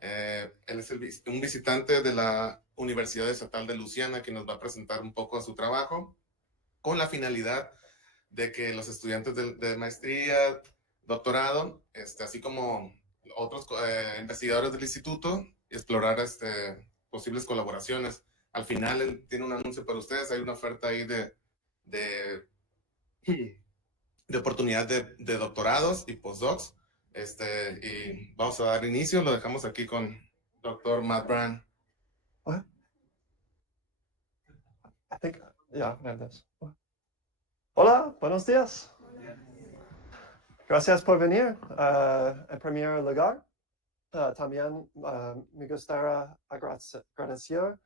Él es un visitante de la Universidad Estatal de Louisiana que nos va a presentar un poco de su trabajo con la finalidad de que los estudiantes de maestría, doctorado, así como otros investigadores del instituto, explorar posibles colaboraciones. Al final él tiene un anuncio para ustedes, hay una oferta ahí de, de oportunidad de doctorados y postdocs. Y vamos a dar inicio, lo dejamos aquí con Dr. Matt Brand. What? I think, yeah, I have this. Hola, buenos días. Gracias por venir. En primer lugar, también me gustaría agradecer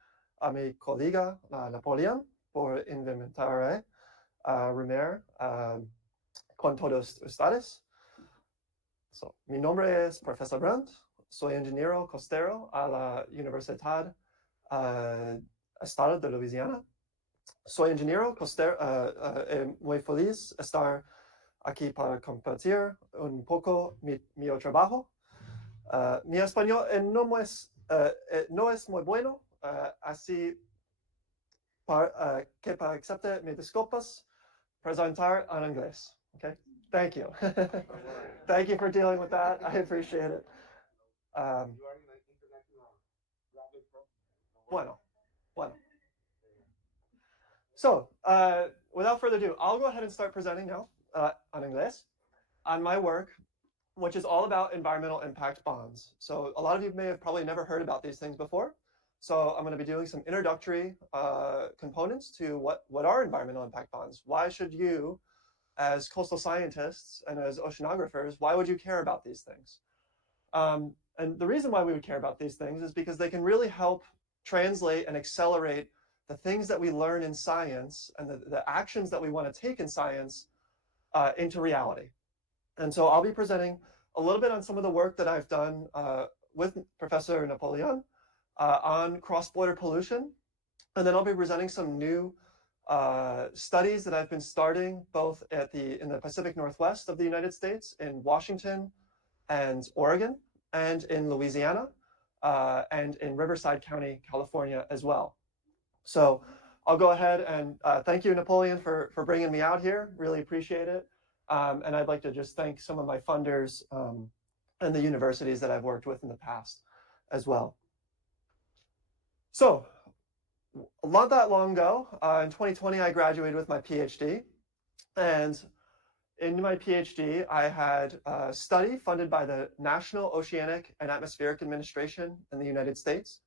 a mi colega Napoleón por invitarme a reunir con todos ustedes. So, mi nombre es Profesor Brandt, soy ingeniero costero a la Universidad Estado de Louisiana. Soy ingeniero costero, muy feliz estar aquí para compartir un poco mi trabajo. Mi español no es muy bueno, así que para aceptar mis disculpas, presentar en inglés. Okay, thank you. Thank you for dealing with that. I appreciate it. Bueno. So, without further ado, I'll go ahead and start presenting now on English on my work, which is all about environmental impact bonds. So a lot of you may have probably never heard about these things before. So I'm going to be doing some introductory components to what are environmental impact bonds. Why should you, as coastal scientists and as oceanographers, why would you care about these things? And the reason why we would care about these things is because they can really help translate and accelerate the things that we learn in science and the actions that we want to take in science into reality. And so I'll be presenting a little bit on some of the work that I've done with Professor Napoleon on cross-border pollution. And then I'll be presenting some new studies that I've been starting both in the Pacific Northwest of the United States, in Washington and Oregon, and in Louisiana, and in Riverside County, California as well. So I'll go ahead and thank you, Napoleon, for bringing me out here. Really appreciate it. And I'd like to just thank some of my funders and the universities that I've worked with in the past as well. So not that long ago, in 2020, I graduated with my PhD. And in my PhD, I had a study funded by the National Oceanic and Atmospheric Administration in the United States.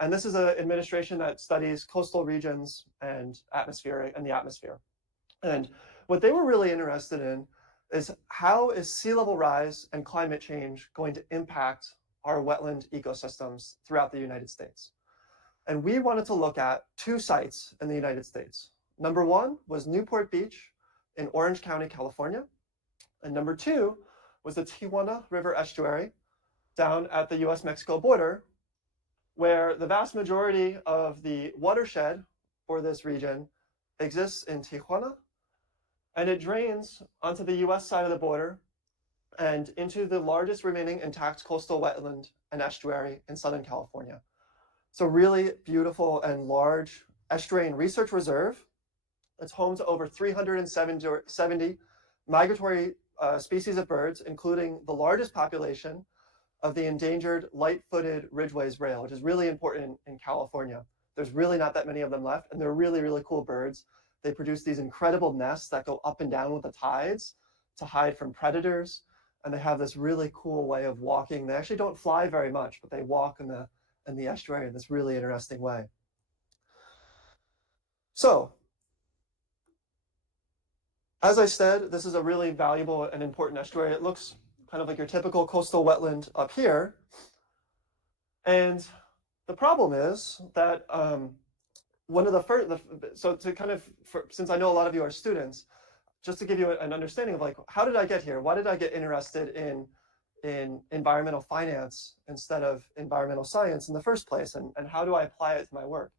And this is an administration that studies coastal regions and the atmosphere. And what they were really interested in is how is sea level rise and climate change going to impact our wetland ecosystems throughout the United States. And we wanted to look at two sites in the United States. Number one was Newport Beach in Orange County, California. And number two was the Tijuana River estuary down at the US-Mexico border, where the vast majority of the watershed for this region exists in Tijuana, and it drains onto the US side of the border and into the largest remaining intact coastal wetland and estuary in Southern California. It's a really beautiful and large estuarine research reserve. It's home to over 370 migratory species of birds, including the largest population of the endangered light-footed ridgeways rail, which is really important in California. There's really not that many of them left, and they're really, really cool birds. They produce these incredible nests that go up and down with the tides to hide from predators, and they have this really cool way of walking. They actually don't fly very much, but they walk in the estuary in this really interesting way. So, as I said, this is a really valuable and important estuary. It looks kind of like your typical coastal wetland up here. And the problem is that one of the first, so to kind of, since I know a lot of you are students, just to give you an understanding of like, how did I get here? Why did I get interested in environmental finance instead of environmental science in the first place? And how do I apply it to my work?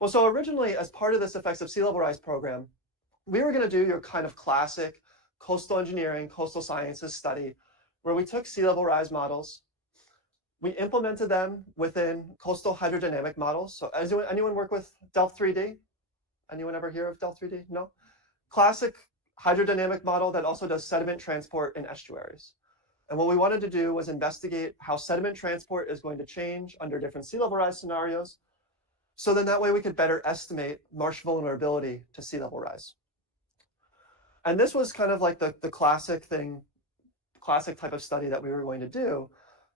Well, so originally, as part of this Effects of Sea Level Rise program, we were going to do your kind of classic coastal engineering, coastal sciences study, where we took sea level rise models, we implemented them within coastal hydrodynamic models. So anyone work with Delft 3D? Anyone ever hear of Delft 3D? No? Classic hydrodynamic model that also does sediment transport in estuaries. And what we wanted to do was investigate how sediment transport is going to change under different sea level rise scenarios. So then that way we could better estimate marsh vulnerability to sea level rise. And this was kind of like the classic type of study that we were going to do.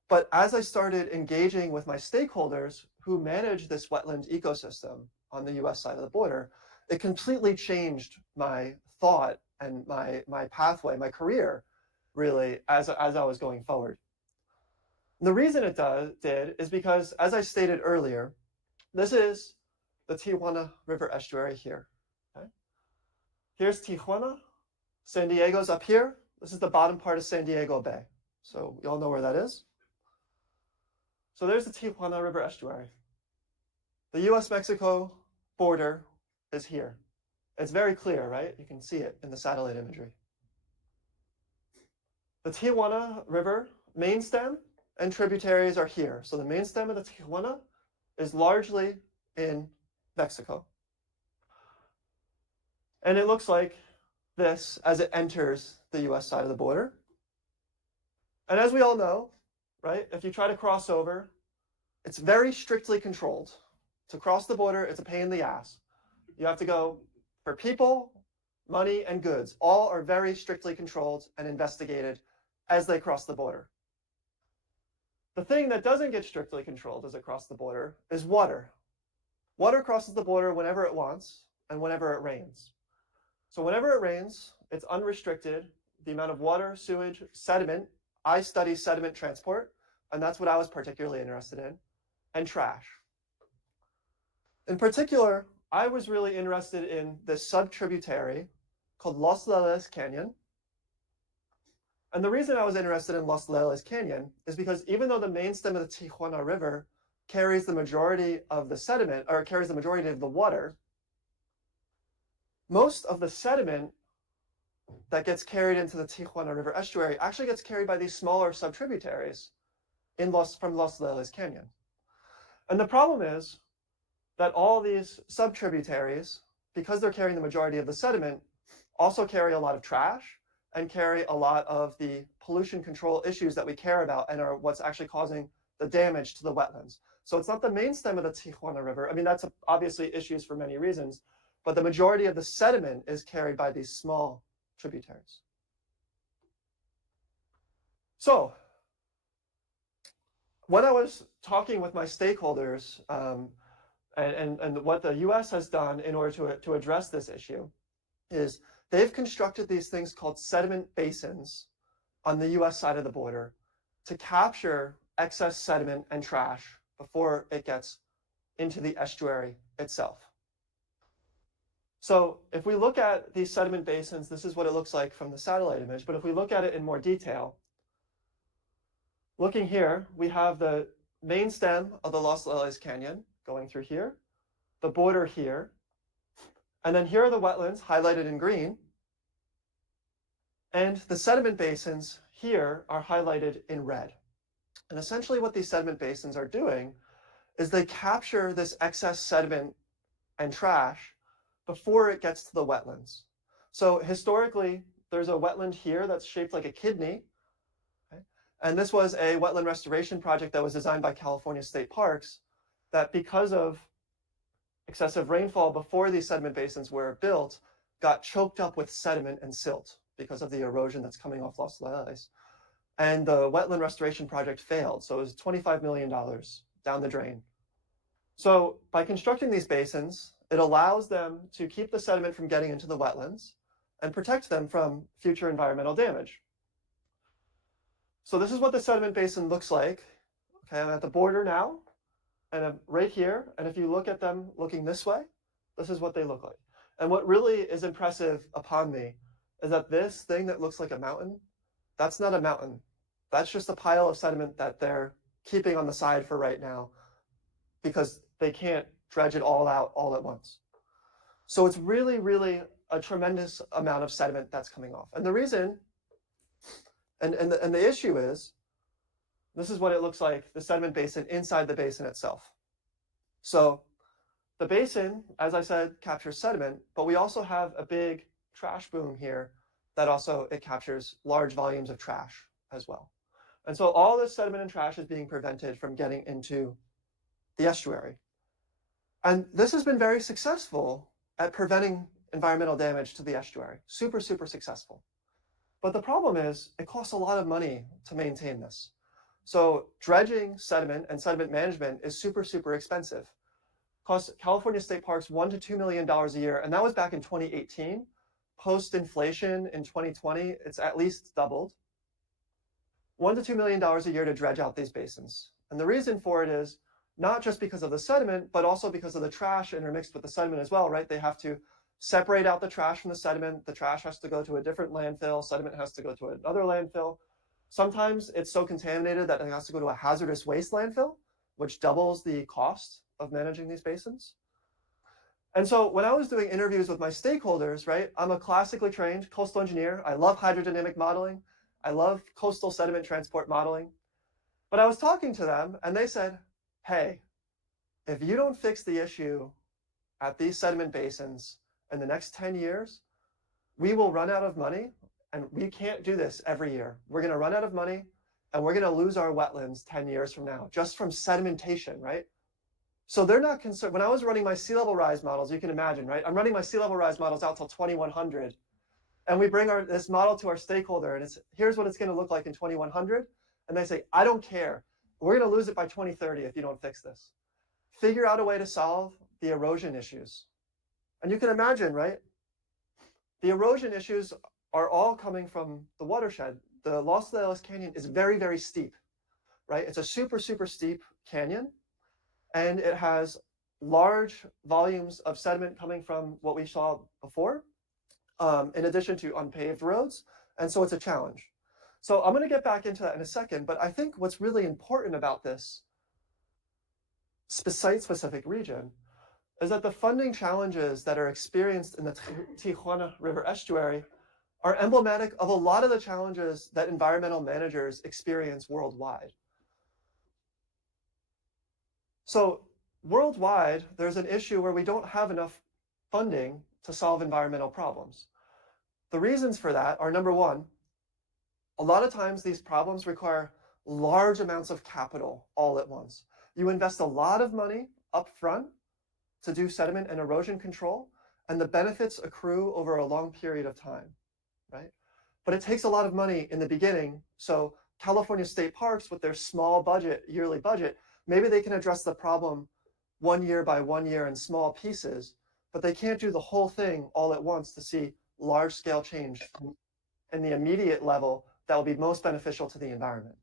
But as I started engaging with my stakeholders who manage this wetland ecosystem on the US side of the border, it completely changed my thought and my pathway, my career, really, as I was going forward. And the reason it did is because, as I stated earlier, this is the Tijuana River estuary here. Okay? Here's Tijuana. San Diego's up here. This is the bottom part of San Diego Bay. So you all know where that is. So there's the Tijuana River estuary. The US-Mexico border is here. It's very clear, right? You can see it in the satellite imagery. The Tijuana River main stem and tributaries are here. So the main stem of the Tijuana is largely in Mexico. And it looks like this as it enters the US side of the border. And as we all know, right, if you try to cross over, it's very strictly controlled. To cross the border, it's a pain in the ass. You have to go for people, money, and goods. All are very strictly controlled and investigated as they cross the border. The thing that doesn't get strictly controlled as it crosses the border is water. Water crosses the border whenever it wants and whenever it rains. So whenever it rains, it's unrestricted. The amount of water, sewage, sediment, I study sediment transport, and that's what I was particularly interested in, and trash. In particular, I was really interested in this sub-tributary called Los Leles Canyon. And the reason I was interested in Los Leles Canyon is because even though the main stem of the Tijuana River carries the majority of the sediment, or carries the majority of the water, most of the sediment that gets carried into the Tijuana River estuary actually gets carried by these smaller sub-tributaries from Los Leles Canyon. And the problem is that all these sub-tributaries, because they're carrying the majority of the sediment, also carry a lot of trash and carry a lot of the pollution control issues that we care about and are what's actually causing the damage to the wetlands. So it's not the main stem of the Tijuana River. I mean, that's obviously issues for many reasons, but the majority of the sediment is carried by these small tributaries. So when I was talking with my stakeholders and what the US has done in order to address this issue is they've constructed these things called sediment basins on the US side of the border to capture excess sediment and trash before it gets into the estuary itself. So if we look at these sediment basins, this is what it looks like from the satellite image, but if we look at it in more detail, looking here, we have the main stem of the Los Leles Canyon going through here, the border here, and then here are the wetlands highlighted in green, and the sediment basins here are highlighted in red. And essentially what these sediment basins are doing is they capture this excess sediment and trash before it gets to the wetlands. So historically, there's a wetland here that's shaped like a kidney. Okay? And this was a wetland restoration project that was designed by California State Parks that because of excessive rainfall before these sediment basins were built, got choked up with sediment and silt because of the erosion that's coming off Los Leles. And the wetland restoration project failed. So it was $25 million down the drain. So by constructing these basins, it allows them to keep the sediment from getting into the wetlands and protect them from future environmental damage. So this is what the sediment basin looks like. Okay, I'm at the border now, and I'm right here. And if you look at them looking this way, this is what they look like. And what really is impressive upon me is that this thing that looks like a mountain, that's not a mountain. That's just a pile of sediment that they're keeping on the side for right now because they can't dredge it all out all at once. So it's really, really a tremendous amount of sediment that's coming off. And the reason, and the issue is This is what it looks like, the sediment basin inside the basin itself. So the basin, as I said, captures sediment, but we also have a big trash boom here that also it captures large volumes of trash as well. And so all this sediment and trash is being prevented from getting into the estuary. And this has been very successful at preventing environmental damage to the estuary. Super, super successful. But the problem is it costs a lot of money to maintain this. So dredging sediment and sediment management is super, super expensive. Costs California state parks $1 to $2 million a year, and that was back in 2018. Post-inflation in 2020, it's at least doubled. $1 to $2 million a year to dredge out these basins. And the reason for it is not just because of the sediment, but also because of the trash intermixed with the sediment as well, right? They have to separate out the trash from the sediment. The trash has to go to a different landfill. Sediment has to go to another landfill. Sometimes it's so contaminated that it has to go to a hazardous waste landfill, which doubles the cost of managing these basins. And so when I was doing interviews with my stakeholders, right, I'm a classically trained coastal engineer. I love hydrodynamic modeling. I love coastal sediment transport modeling. But I was talking to them and they said, hey, if you don't fix the issue at these sediment basins in the next 10 years, we will run out of money, and we can't do this every year. We're going to run out of money and we're going to lose our wetlands 10 years from now, just from sedimentation, right? So they're not concerned. When I was running my sea level rise models, you can imagine, right? I'm running my sea level rise models out till 2100. And we bring this model to our stakeholder, and here's what it's going to look like in 2100. And they say, I don't care. We're going to lose it by 2030 if you don't fix this. Figure out a way to solve the erosion issues. And you can imagine, right? The erosion issues are all coming from the watershed. The Los Leones Canyon is very, very steep, right? It's a super, super steep canyon. And it has large volumes of sediment coming from what we saw before, in addition to unpaved roads. And so it's a challenge. So I'm going to get back into that in a second, but I think what's really important about this site-specific region is that the funding challenges that are experienced in the Tijuana River estuary are emblematic of a lot of the challenges that environmental managers experience worldwide. So worldwide, there's an issue where we don't have enough funding to solve environmental problems. The reasons for that are, number one, a lot of times these problems require large amounts of capital all at once. You invest a lot of money up front to do sediment and erosion control, and the benefits accrue over a long period of time, right? But it takes a lot of money in the beginning. So California state parks, with their small budget, yearly budget, maybe they can address the problem 1 year by 1 year in small pieces, but they can't do the whole thing all at once to see large-scale change in the immediate level that will be most beneficial to the environment.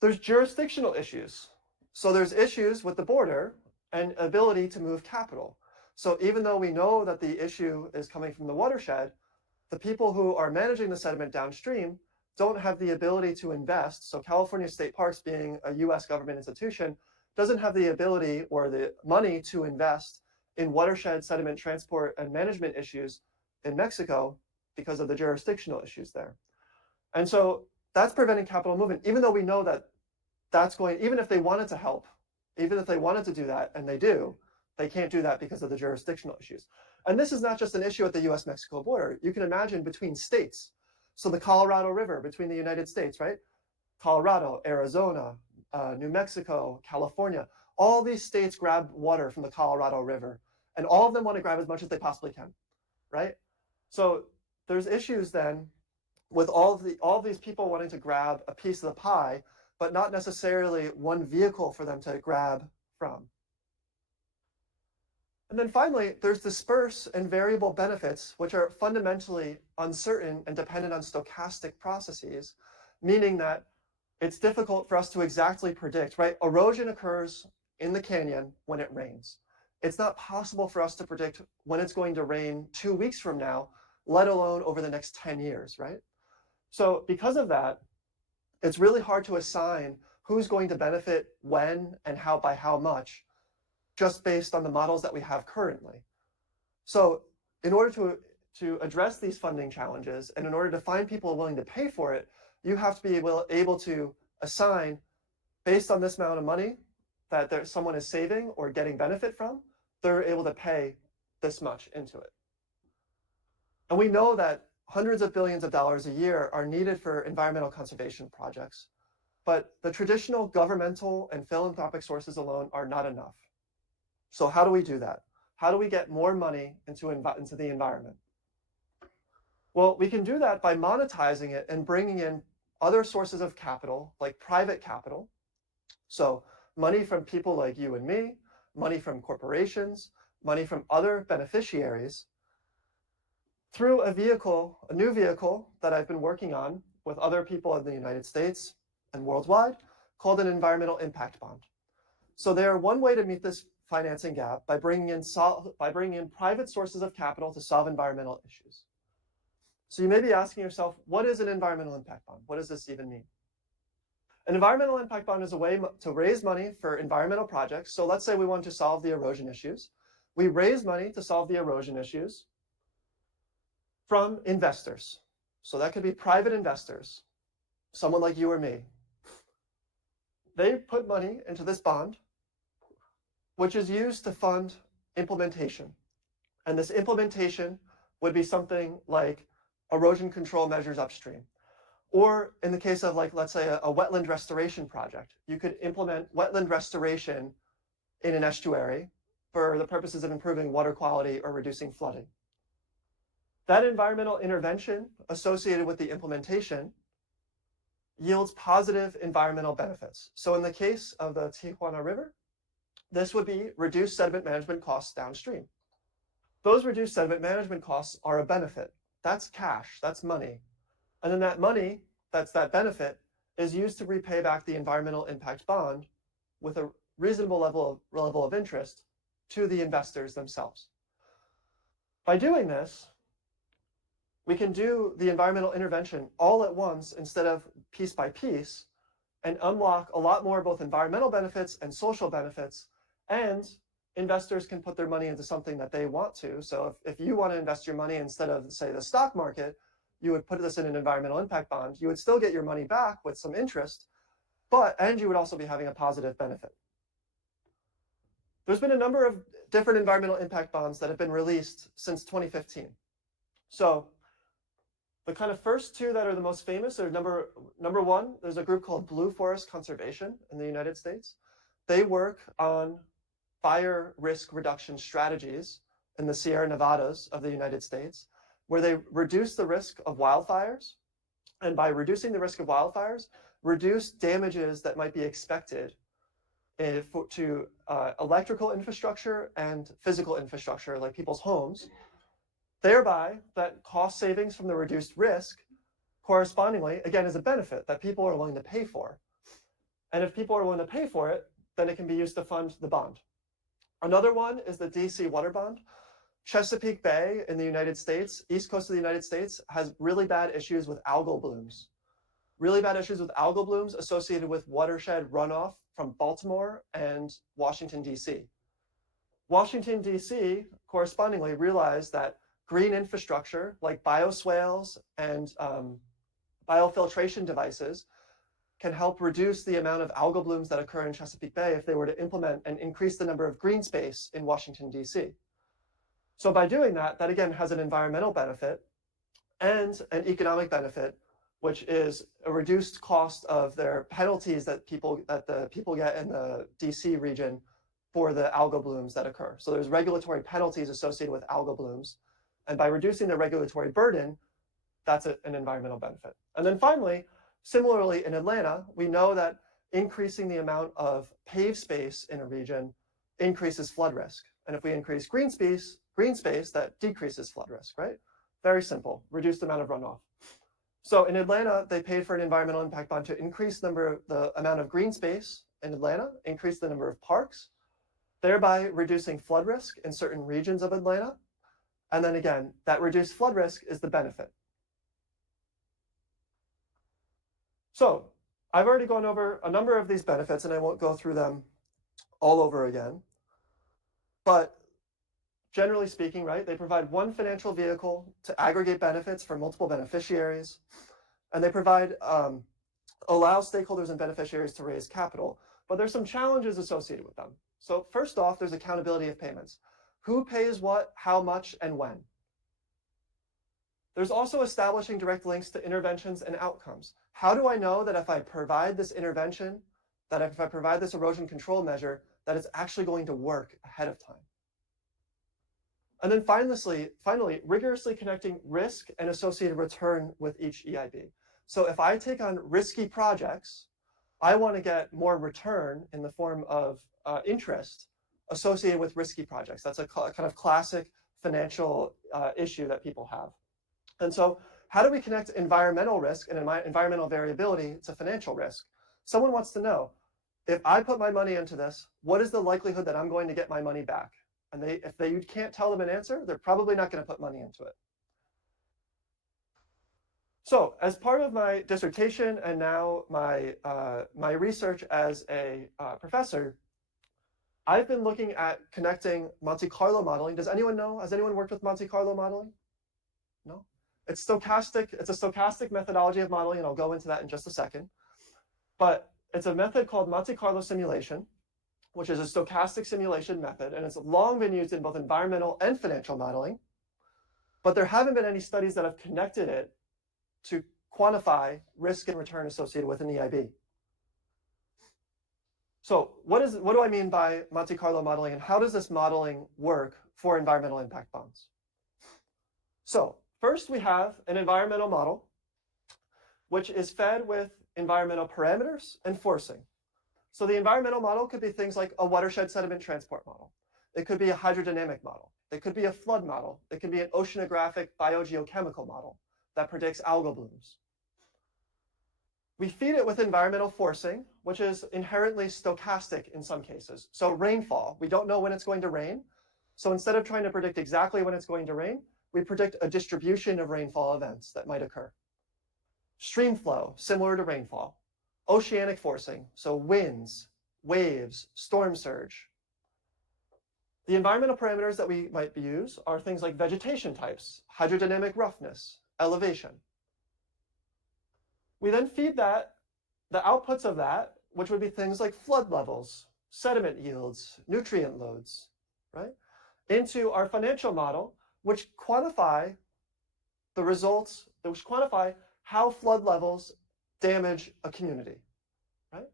There's jurisdictional issues. So there's issues with the border and ability to move capital. So even though we know that the issue is coming from the watershed, the people who are managing the sediment downstream don't have the ability to invest. So California State Parks, being a US government institution, doesn't have the ability or the money to invest in watershed sediment transport and management issues in Mexico because of the jurisdictional issues there. And so that's preventing capital movement, even though we know that that's going, even if they wanted to help, even if they wanted to do that, and they do, they can't do that because of the jurisdictional issues. And this is not just an issue at the US-Mexico border. You can imagine between states. So the Colorado River between the United States, right? Colorado, Arizona, New Mexico, California, all these states grab water from the Colorado River, and all of them want to grab as much as they possibly can, right? So there's issues then with all of these people wanting to grab a piece of the pie, but not necessarily one vehicle for them to grab from. And then finally, there's disperse and variable benefits, which are fundamentally uncertain and dependent on stochastic processes, meaning that it's difficult for us to exactly predict, right? Erosion occurs in the canyon when it rains. It's not possible for us to predict when it's going to rain 2 weeks from now, let alone over the next 10 years, right? So because of that, it's really hard to assign who's going to benefit when and how by how much, just based on the models that we have currently. So in order to address these funding challenges, and in order to find people willing to pay for it, you have to be able to assign, based on this amount of money that someone is saving or getting benefit from, they're able to pay this much into it. And we know that hundreds of billions of dollars a year are needed for environmental conservation projects, but the traditional governmental and philanthropic sources alone are not enough. So how do we do that? How do we get more money into the environment? Well, we can do that by monetizing it and bringing in other sources of capital, like private capital. So money from people like you and me, money from corporations, money from other beneficiaries, through a new vehicle that I've been working on with other people in the United States and worldwide, called an environmental impact bond. So they are one way to meet this financing gap by bringing in private sources of capital to solve environmental issues. So you may be asking yourself, what is an environmental impact bond? What does this even mean? An environmental impact bond is a way to raise money for environmental projects. So let's say we want to solve the erosion issues. We raise money to solve the erosion issues from investors. So that could be private investors, someone like you or me. They put money into this bond, which is used to fund implementation. And this implementation would be something like erosion control measures upstream. Or in the case of, like, let's say a wetland restoration project, you could implement wetland restoration in an estuary for the purposes of improving water quality or reducing flooding. That environmental intervention associated with the implementation yields positive environmental benefits. So in the case of the Tijuana River, this would be reduced sediment management costs downstream. Those reduced sediment management costs are a benefit. That's cash, that's money. And then that money, that's that benefit, is used to repay back the environmental impact bond with a reasonable level of interest to the investors themselves. By doing this, we can do the environmental intervention all at once instead of piece by piece, and unlock a lot more both environmental benefits and social benefits, and investors can put their money into something that they want to. So if you want to invest your money instead of, say, the stock market, you would put this in an environmental impact bond. You would still get your money back with some interest, and you would also be having a positive benefit. There's been a number of different environmental impact bonds that have been released since 2015. So the kind of first two that are the most famous are number one, there's a group called Blue Forest Conservation in the United States. They work on fire risk reduction strategies in the Sierra Nevadas of the United States, where they reduce the risk of wildfires. And by reducing the risk of wildfires, reduce damages that might be expected to electrical infrastructure and physical infrastructure, like people's homes. Thereby, that cost savings from the reduced risk correspondingly, again, is a benefit that people are willing to pay for. And if people are willing to pay for it, then it can be used to fund the bond. Another one is the DC Water Bond. Chesapeake Bay in the United States, east coast of the United States, has really bad issues with algal blooms. Really bad issues with algal blooms associated with watershed runoff from Baltimore and Washington, D.C. Washington, D.C. correspondingly realized that green infrastructure like bioswales and biofiltration devices can help reduce the amount of algal blooms that occur in Chesapeake Bay if they were to implement and increase the number of green space in Washington, D.C. So by doing that, that again has an environmental benefit and an economic benefit, which is a reduced cost of their penalties that the people get in the DC region for the algal blooms that occur. So there's regulatory penalties associated with algal blooms. And by reducing the regulatory burden, that's an environmental benefit. And then finally, similarly in Atlanta, we know that increasing the amount of paved space in a region increases flood risk. And if we increase green space, that decreases flood risk, right? Very simple, reduced amount of runoff. So in Atlanta, they paid for an environmental impact bond to increase the amount of green space in Atlanta, increase the number of parks, thereby reducing flood risk in certain regions of Atlanta. And then again, that reduced flood risk is the benefit. So I've already gone over a number of these benefits, and I won't go through them all over again. But generally speaking, right, they provide one financial vehicle to aggregate benefits for multiple beneficiaries. and they provide allow stakeholders and beneficiaries to raise capital, but there's some challenges associated with them. So first off, there's accountability of payments. Who pays what, how much, and when? There's also establishing direct links to interventions and outcomes. How do I know that if I provide this intervention, that if I provide this erosion control measure, that it's actually going to work ahead of time? And then finally, rigorously connecting risk and associated return with each EIB. So if I take on risky projects, I want to get more return in the form of interest associated with risky projects. That's a kind of classic financial issue that people have. And so how do we connect environmental risk and environmental variability to financial risk? Someone wants to know, if I put my money into this, what is the likelihood that I'm going to get my money back? And if you can't tell them an answer, they're probably not going to put money into it. So as part of my dissertation and now my research as a professor, I've been looking at connecting Monte Carlo modeling. Does anyone know? Has anyone worked with Monte Carlo modeling? No? It's stochastic. It's a stochastic methodology of modeling, and I'll go into that in just a second. But it's a method called Monte Carlo simulation, which is a stochastic simulation method, and it's long been used in both environmental and financial modeling. But there haven't been any studies that have connected it to quantify risk and return associated with an EIB. So what do I mean by Monte Carlo modeling, and how does this modeling work for environmental impact bonds? So first we have an environmental model, which is fed with environmental parameters and forcing. So the environmental model could be things like a watershed sediment transport model. It could be a hydrodynamic model. It could be a flood model. It could be an oceanographic biogeochemical model that predicts algal blooms. We feed it with environmental forcing, which is inherently stochastic in some cases. So rainfall, we don't know when it's going to rain. So instead of trying to predict exactly when it's going to rain, we predict a distribution of rainfall events that might occur. Stream flow, similar to rainfall. Oceanic forcing, so winds, waves, storm surge. The environmental parameters that we might use are things like vegetation types, hydrodynamic roughness, elevation. We then feed that, the outputs of that, which would be things like flood levels, sediment yields, nutrient loads, right, into our financial model, which quantify the results, which quantify how flood levels damage a community, right?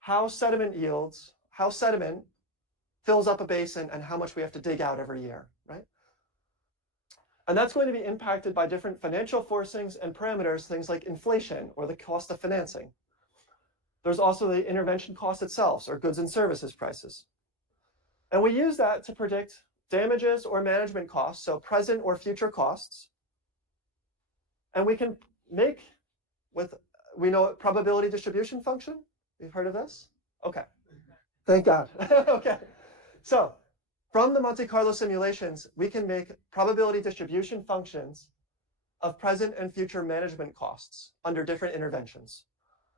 How sediment yields, how sediment fills up a basin, and how much we have to dig out every year, right? And that's going to be impacted by different financial forcings and parameters, things like inflation or the cost of financing. There's also the intervention cost itself, or goods and services prices. And we use that to predict damages or management costs, so present or future costs. And we can make we know probability distribution function. You've heard of this? Okay. Thank God. Okay. So from the Monte Carlo simulations, we can make probability distribution functions of present and future management costs under different interventions.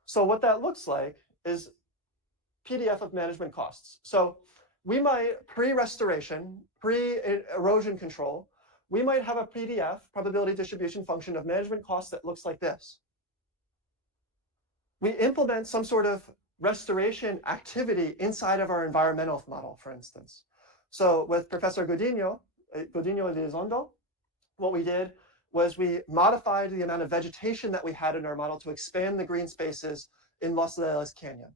So what that looks like is PDF of management costs. So we might, pre-restoration, pre-erosion control, we might have a PDF, probability distribution function of management costs that looks like this. We implement some sort of restoration activity inside of our environmental model, for instance. So with Professor Godinho Elizondo, what we did was we modified the amount of vegetation that we had in our model to expand the green spaces in Los Leales Canyon.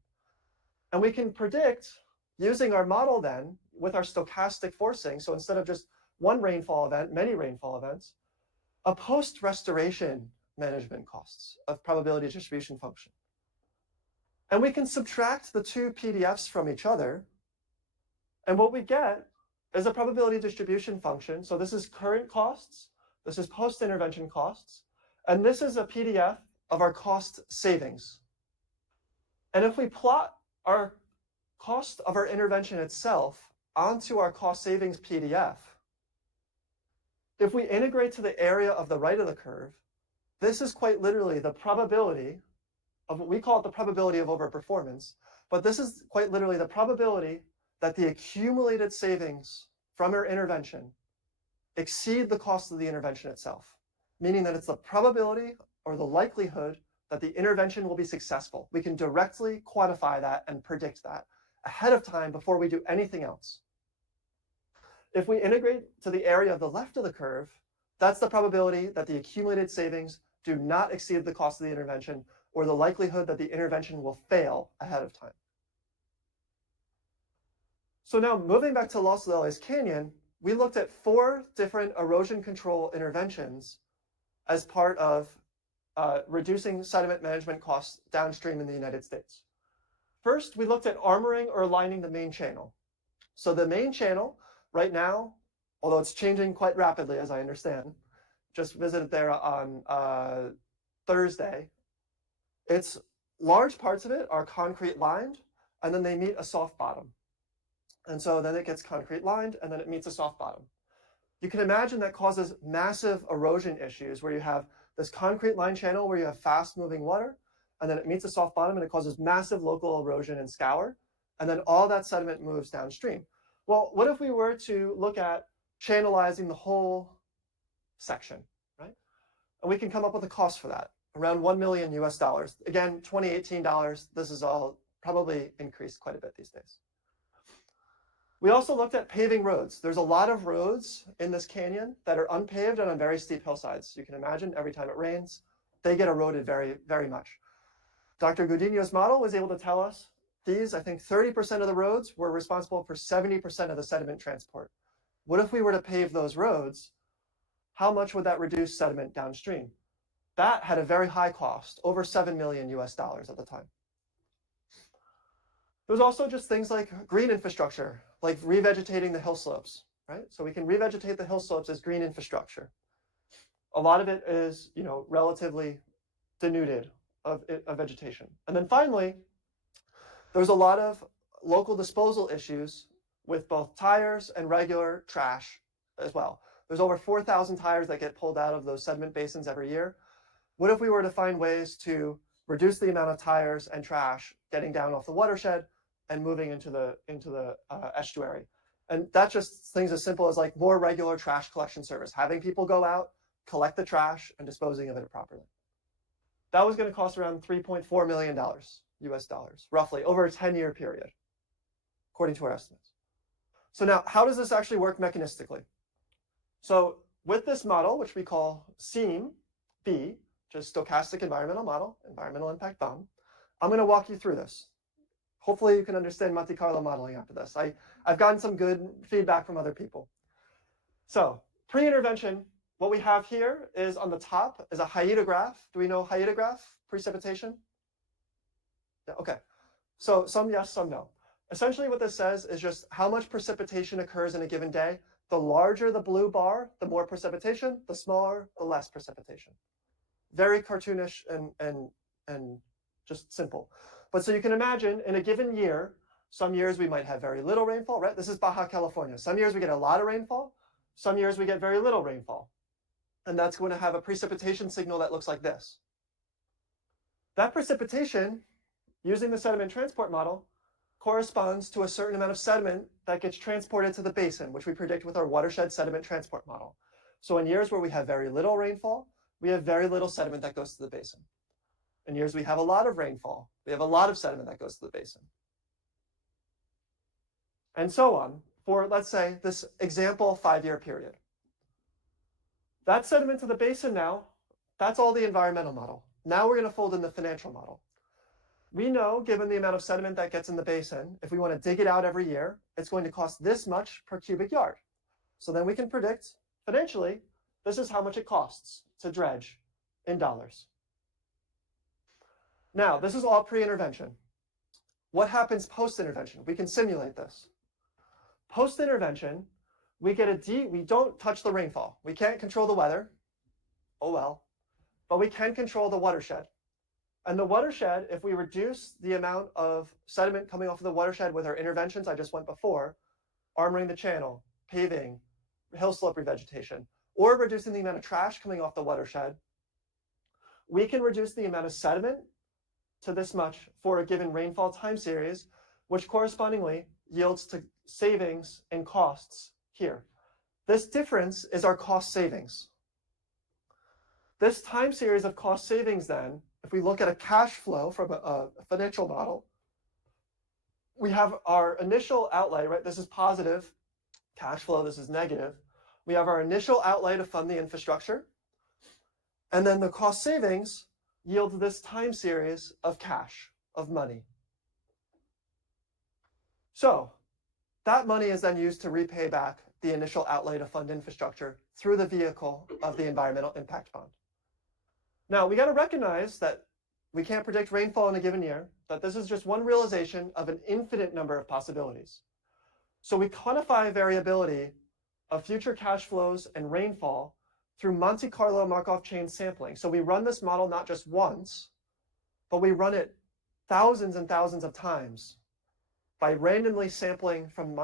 And we can predict, using our model then, with our stochastic forcing, so instead of just one rainfall event, many rainfall events, a post-restoration management costs of probability distribution function. And we can subtract the two PDFs from each other, and what we get is a probability distribution function. So this is current costs, this is post-intervention costs, and this is a PDF of our cost savings. And if we plot our cost of our intervention itself onto our cost savings PDF, if we integrate to the area of the right of the curve, this is quite literally the probability of what we call it the probability of overperformance, but this is quite literally the probability that the accumulated savings from our intervention exceed the cost of the intervention itself, meaning that it's the probability or the likelihood that the intervention will be successful. We can directly quantify that and predict that ahead of time before we do anything else. If we integrate to the area of the left of the curve, that's the probability that the accumulated savings do not exceed the cost of the intervention, or the likelihood that the intervention will fail ahead of time. So now moving back to Los Leles Canyon, we looked at 4 different erosion control interventions as part of reducing sediment management costs downstream in the United States. First, we looked at armoring or lining the main channel. So the main channel right now, although it's changing quite rapidly as I understand, just visited there on Thursday, it's large parts of it are concrete lined, and then they meet a soft bottom. And so then it gets concrete lined, and then it meets a soft bottom. You can imagine that causes massive erosion issues where you have this concrete lined channel where you have fast moving water, and then it meets a soft bottom and it causes massive local erosion and scour, and then all that sediment moves downstream. Well, what if we were to look at channelizing the whole section, right? And we can come up with a cost for that, around $1 million US. Again, 2018 dollars, this is all probably increased quite a bit these days. We also looked at paving roads. There's a lot of roads in this canyon that are unpaved and on very steep hillsides. You can imagine every time it rains, they get eroded very, very much. Dr. Gudino's model was able to tell us these, I think 30% of the roads were responsible for 70% of the sediment transport. What if we were to pave those roads? How much would that reduce sediment downstream? That had a very high cost, over $7 million US at the time. There's also just things like green infrastructure, like revegetating the hill slopes, right? So we can revegetate the hill slopes as green infrastructure. A lot of it is, relatively denuded of vegetation. And then finally, there's a lot of local disposal issues with both tires and regular trash as well. There's over 4,000 tires that get pulled out of those sediment basins every year. What if we were to find ways to reduce the amount of tires and trash getting down off the watershed and moving into the estuary? And that's just things as simple as like more regular trash collection service, having people go out, collect the trash, and disposing of it properly. That was going to cost around $3.4 million US, roughly, over a 10-year period, according to our estimates. So now, how does this actually work mechanistically? So with this model, which we call SEAM-B, just stochastic environmental model, environmental impact BOM, I'm going to walk you through this. Hopefully you can understand Monte Carlo modeling after this. I've gotten some good feedback from other people. So pre-intervention, what we have here is on the top is a hyetograph. Do we know hyetograph, precipitation? Yeah, okay. So some yes, some no. Essentially what this says is just how much precipitation occurs in a given day. The larger the blue bar, the more precipitation. The smaller, the less precipitation. Very cartoonish and just simple. But so you can imagine in a given year, some years we might have very little rainfall, right? This is Baja California. Some years we get a lot of rainfall. Some years we get very little rainfall. And that's going to have a precipitation signal that looks like this. That precipitation, using the sediment transport model, corresponds to a certain amount of sediment that gets transported to the basin, which we predict with our watershed sediment transport model. So in years where we have very little rainfall, we have very little sediment that goes to the basin. In years we have a lot of rainfall, we have a lot of sediment that goes to the basin. And so on for, let's say, this example 5-year period. That sediment to the basin now, that's all the environmental model. Now we're going to fold in the financial model. We know, given the amount of sediment that gets in the basin, if we want to dig it out every year, it's going to cost this much per cubic yard. So then we can predict, financially, this is how much it costs to dredge in dollars. Now, this is all pre-intervention. What happens post-intervention? We can simulate this. Post-intervention, we don't touch the rainfall. We can't control the weather. Oh well. But we can control the watershed. And the watershed, if we reduce the amount of sediment coming off of the watershed with our interventions I just went before, armoring the channel, paving, hill slope revegetation, or reducing the amount of trash coming off the watershed, we can reduce the amount of sediment to this much for a given rainfall time series, which correspondingly yields to savings and costs here. This difference is our cost savings. This time series of cost savings then if we look at a cash flow from a financial model, we have our initial outlay, right? This is positive cash flow, this is negative. We have our initial outlay to fund the infrastructure, and then the cost savings yield this time series of cash, of money. So that money is then used to repay back the initial outlay to fund infrastructure through the vehicle of the environmental impact fund. Now, we got to recognize that we can't predict rainfall in a given year, that this is just one realization of an infinite number of possibilities. So we quantify variability of future cash flows and rainfall through Monte Carlo Markov chain sampling. So we run this model not just once, but we run it thousands and thousands of times by randomly sampling from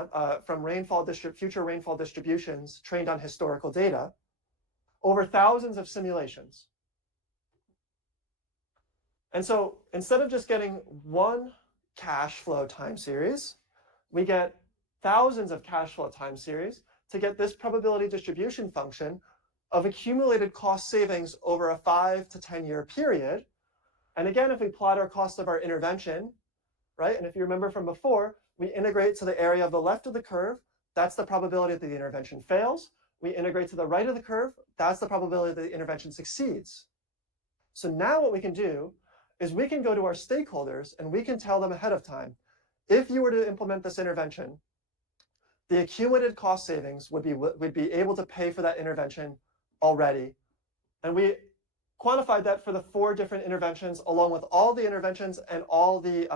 future rainfall distributions trained on historical data over thousands of simulations. And so instead of just getting one cash flow time series, we get thousands of cash flow time series to get this probability distribution function of accumulated cost savings over a 5 to 10 year period. And again, if we plot our cost of our intervention, right? And if you remember from before, we integrate to the area of the left of the curve. That's the probability that the intervention fails. We integrate to the right of the curve. That's the probability that the intervention succeeds. So now what we can do is we can go to our stakeholders and we can tell them ahead of time, if you were to implement this intervention, the accumulated cost savings would be able to pay for that intervention already. And we quantified that for the 4 different interventions, along with all the interventions and all the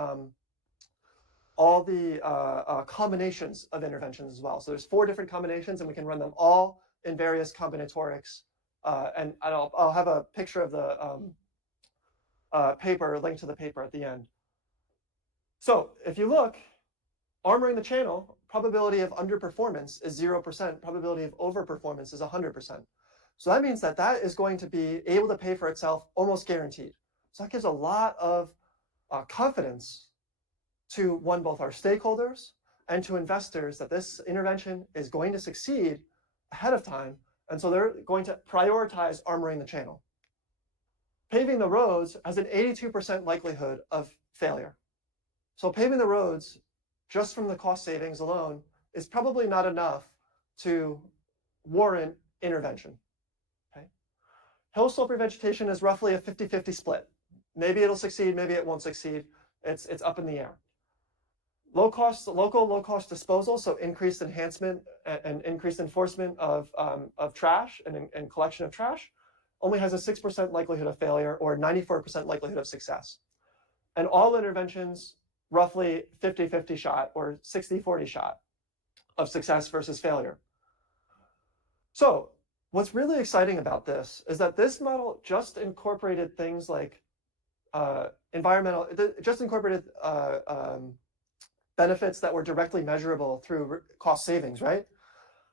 combinations of interventions as well. So there's 4 different combinations, and we can run them all in various combinatorics. And I'll have a picture of the paper, a link to the paper at the end. So if you look, armoring the channel, probability of underperformance is 0%, probability of overperformance is 100%. So that means that that is going to be able to pay for itself almost guaranteed. So that gives a lot of confidence to both our stakeholders and to investors that this intervention is going to succeed ahead of time. And so they're going to prioritize armoring the channel. Paving the roads has an 82% likelihood of failure. So paving the roads, just from the cost savings alone, is probably not enough to warrant intervention. Okay? Hill slope revegetation is roughly a 50-50 split. Maybe it'll succeed, maybe it won't succeed. It's up in the air. Local low-cost disposal, so increased enhancement and increased enforcement of trash and collection of trash, only has a 6% likelihood of failure or 94% likelihood of success. And all interventions, roughly 50-50 shot or 60-40 shot of success versus failure. So what's really exciting about this is that this model just incorporated things like benefits that were directly measurable through cost savings, right?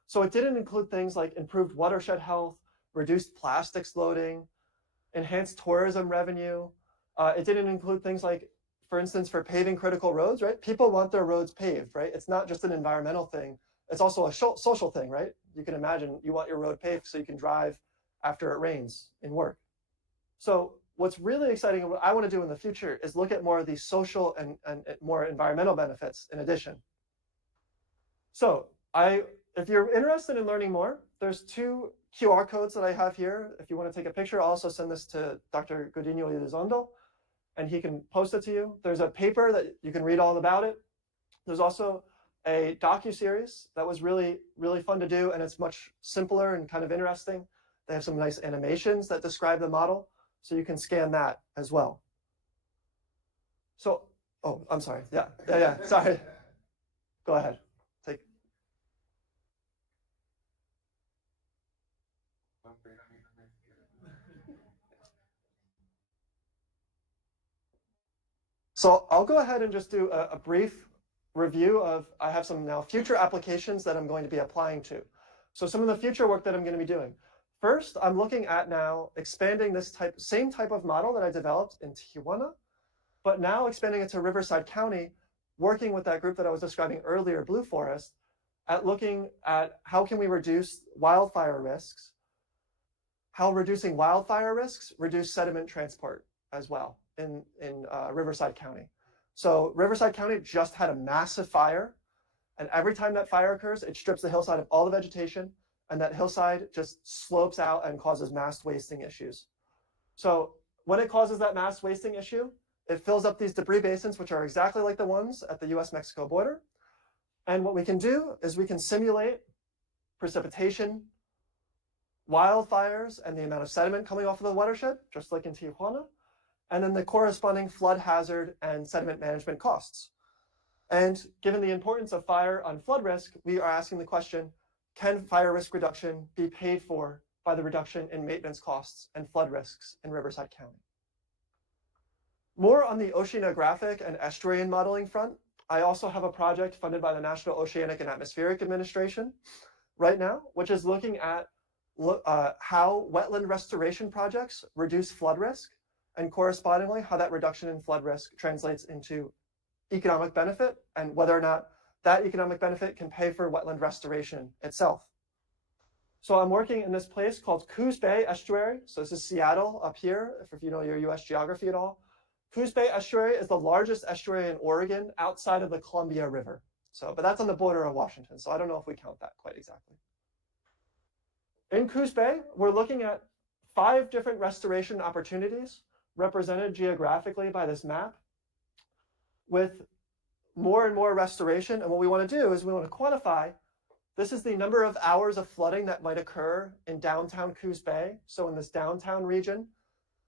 So it didn't include things like improved watershed health, reduced plastics loading, enhanced tourism revenue. It didn't include things like, for instance, for paving critical roads, right? People want their roads paved, right? It's not just an environmental thing. It's also a social thing, right? You can imagine you want your road paved so you can drive after it rains in work. So what's really exciting and what I want to do in the future is look at more of these social and more environmental benefits in addition. So if you're interested in learning more, there's 2 QR codes that I have here. If you want to take a picture, I'll also send this to Dr. Godinho Elizondo, and he can post it to you. There's a paper that you can read all about it. There's also a docuseries that was really, really fun to do, and it's much simpler and kind of interesting. They have some nice animations that describe the model, so you can scan that as well. So, oh, I'm sorry. Yeah, sorry. Go ahead. So I'll go ahead and just do a brief review of, I have some now future applications that I'm going to be applying to. So some of the future work that I'm going to be doing. First, I'm looking at now expanding this same type of model that I developed in Tijuana, but now expanding it to Riverside County, working with that group that I was describing earlier, Blue Forest, at looking at how can we reduce wildfire risks, how reducing wildfire risks reduce sediment transport. as well in Riverside County. So Riverside County just had a massive fire, and every time that fire occurs, it strips the hillside of all the vegetation, and that hillside just slopes out and causes mass wasting issues. So when it causes that mass wasting issue, it fills up these debris basins, which are exactly like the ones at the US-Mexico border. And what we can do is we can simulate precipitation, wildfires, and the amount of sediment coming off of the watershed, just like in Tijuana, and then the corresponding flood hazard and sediment management costs. And given the importance of fire on flood risk, we are asking the question, can fire risk reduction be paid for by the reduction in maintenance costs and flood risks in Riverside County? More on the oceanographic and estuarine modeling front, I also have a project funded by the National Oceanic and Atmospheric Administration right now, which is looking at how wetland restoration projects reduce flood risk, and correspondingly how that reduction in flood risk translates into economic benefit, and whether or not that economic benefit can pay for wetland restoration itself. So I'm working in this place called Coos Bay Estuary. So this is Seattle up here, if you know your US geography at all. Coos Bay Estuary is the largest estuary in Oregon outside of the Columbia River. So, but that's on the border of Washington, so I don't know if we count that quite exactly. In Coos Bay, we're looking at 5 different restoration opportunities represented geographically by this map, with more and more restoration. And what we want to do is we want to quantify, this is the number of hours of flooding that might occur in downtown Coos Bay. So in this downtown region,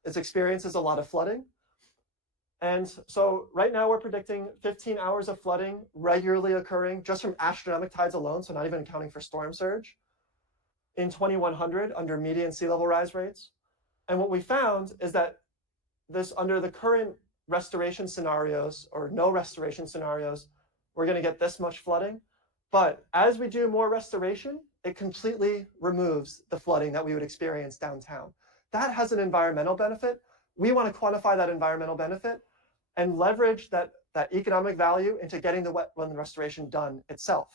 it experiences a lot of flooding. And so right now we're predicting 15 hours of flooding regularly occurring just from astronomic tides alone, so not even accounting for storm surge, in 2100 under median sea level rise rates. And what we found is that this, under the current restoration scenarios or no restoration scenarios, we're going to get this much flooding. But as we do more restoration, it completely removes the flooding that we would experience downtown. That has an environmental benefit. We want to quantify that environmental benefit and leverage that economic value into getting the wetland restoration done itself.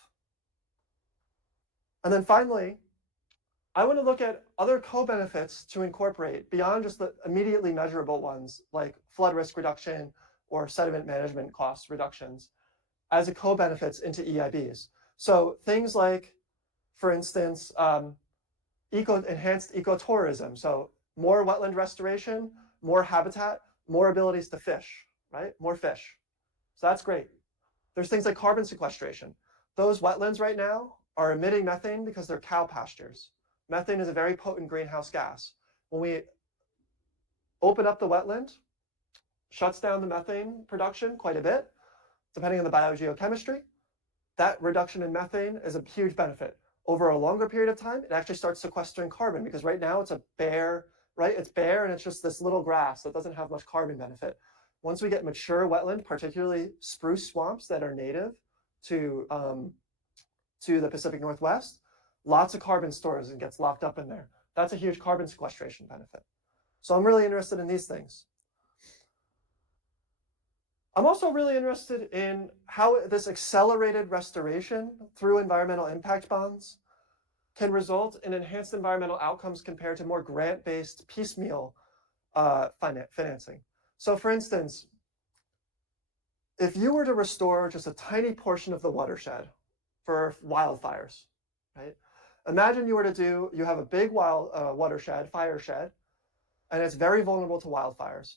And then finally, I want to look at other co-benefits to incorporate beyond just the immediately measurable ones like flood risk reduction or sediment management cost reductions as a co-benefits into EIBs. So things like, for instance, enhanced ecotourism. So more wetland restoration, more habitat, more abilities to fish, right? More fish. So that's great. There's things like carbon sequestration. Those wetlands right now are emitting methane because they're cow pastures. Methane is a very potent greenhouse gas. When we open up the wetland, shuts down the methane production quite a bit, depending on the biogeochemistry. That reduction in methane is a huge benefit. Over a longer period of time, it actually starts sequestering carbon, because right now it's a bare, right? It's bare and it's just this little grass that doesn't have much carbon benefit. Once we get mature wetland, particularly spruce swamps that are native to the Pacific Northwest, lots of carbon stores and gets locked up in there. That's a huge carbon sequestration benefit. So I'm really interested in these things. I'm also really interested in how this accelerated restoration through environmental impact bonds can result in enhanced environmental outcomes compared to more grant-based piecemeal financing. So for instance, if you were to restore just a tiny portion of the watershed for wildfires, right? Imagine you have a big watershed, fireshed, and it's very vulnerable to wildfires,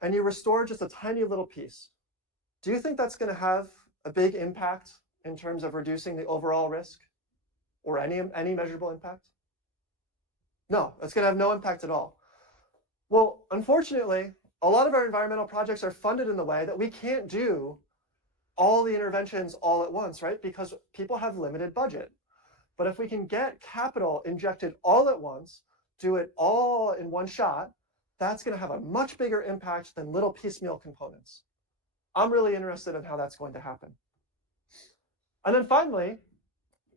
and you restore just a tiny little piece. Do you think that's going to have a big impact in terms of reducing the overall risk or any measurable impact? No, it's going to have no impact at all. Well, unfortunately, a lot of our environmental projects are funded in the way that we can't do all the interventions all at once, right? Because people have limited budget. But if we can get capital injected all at once, do it all in one shot, that's going to have a much bigger impact than little piecemeal components. I'm really interested in how that's going to happen. And then finally,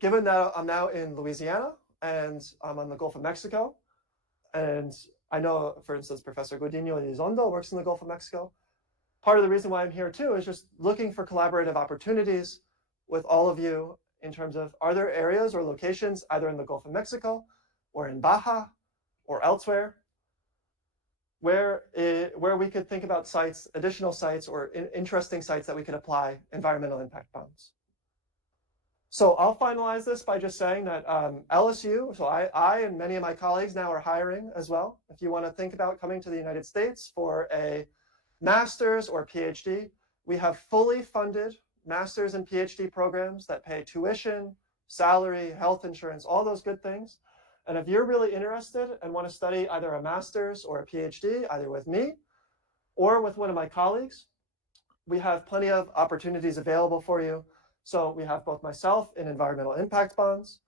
given that I'm now in Louisiana and I'm on the Gulf of Mexico, and I know, for instance, Professor Godinho Elizondo works in the Gulf of Mexico. Part of the reason why I'm here too is just looking for collaborative opportunities with all of you in terms of, are there areas or locations either in the Gulf of Mexico or in Baja or elsewhere where we could think about sites, additional sites, or interesting sites that we could apply environmental impact bonds. So I'll finalize this by just saying that LSU, so I and many of my colleagues now are hiring as well. If you want to think about coming to the United States for a master's or PhD, we have fully funded master's and PhD programs that pay tuition, salary, health insurance, all those good things. And if you're really interested and want to study either a master's or a PhD, either with me or with one of my colleagues, we have plenty of opportunities available for you. So we have both myself in environmental impact bonds.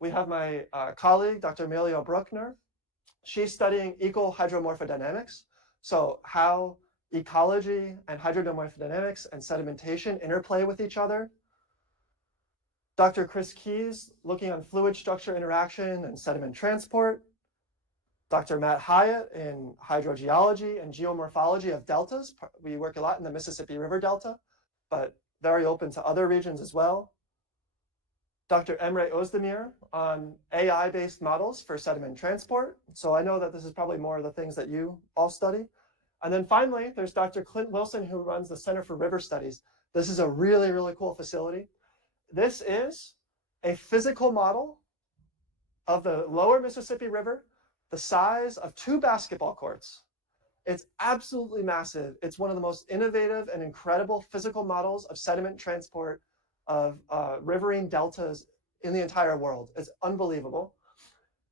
We have my colleague, Dr. Emilio Bruckner. She's studying eco-hydromorphodynamics. So how ecology and hydromorphodynamics and sedimentation interplay with each other. Dr. Chris Keyes looking on fluid structure interaction and sediment transport. Dr. Matt Hyatt in hydrogeology and geomorphology of deltas. We work a lot in the Mississippi River Delta, but very open to other regions as well. Dr. Emre Özdemir on AI-based models for sediment transport. So I know that this is probably more of the things that you all study. And then finally, there's Dr. Clint Wilson, who runs the Center for River Studies. This is a really, really cool facility. This is a physical model of the lower Mississippi River, the size of 2 basketball courts. It's absolutely massive. It's one of the most innovative and incredible physical models of sediment transport of riverine deltas in the entire world. It's unbelievable.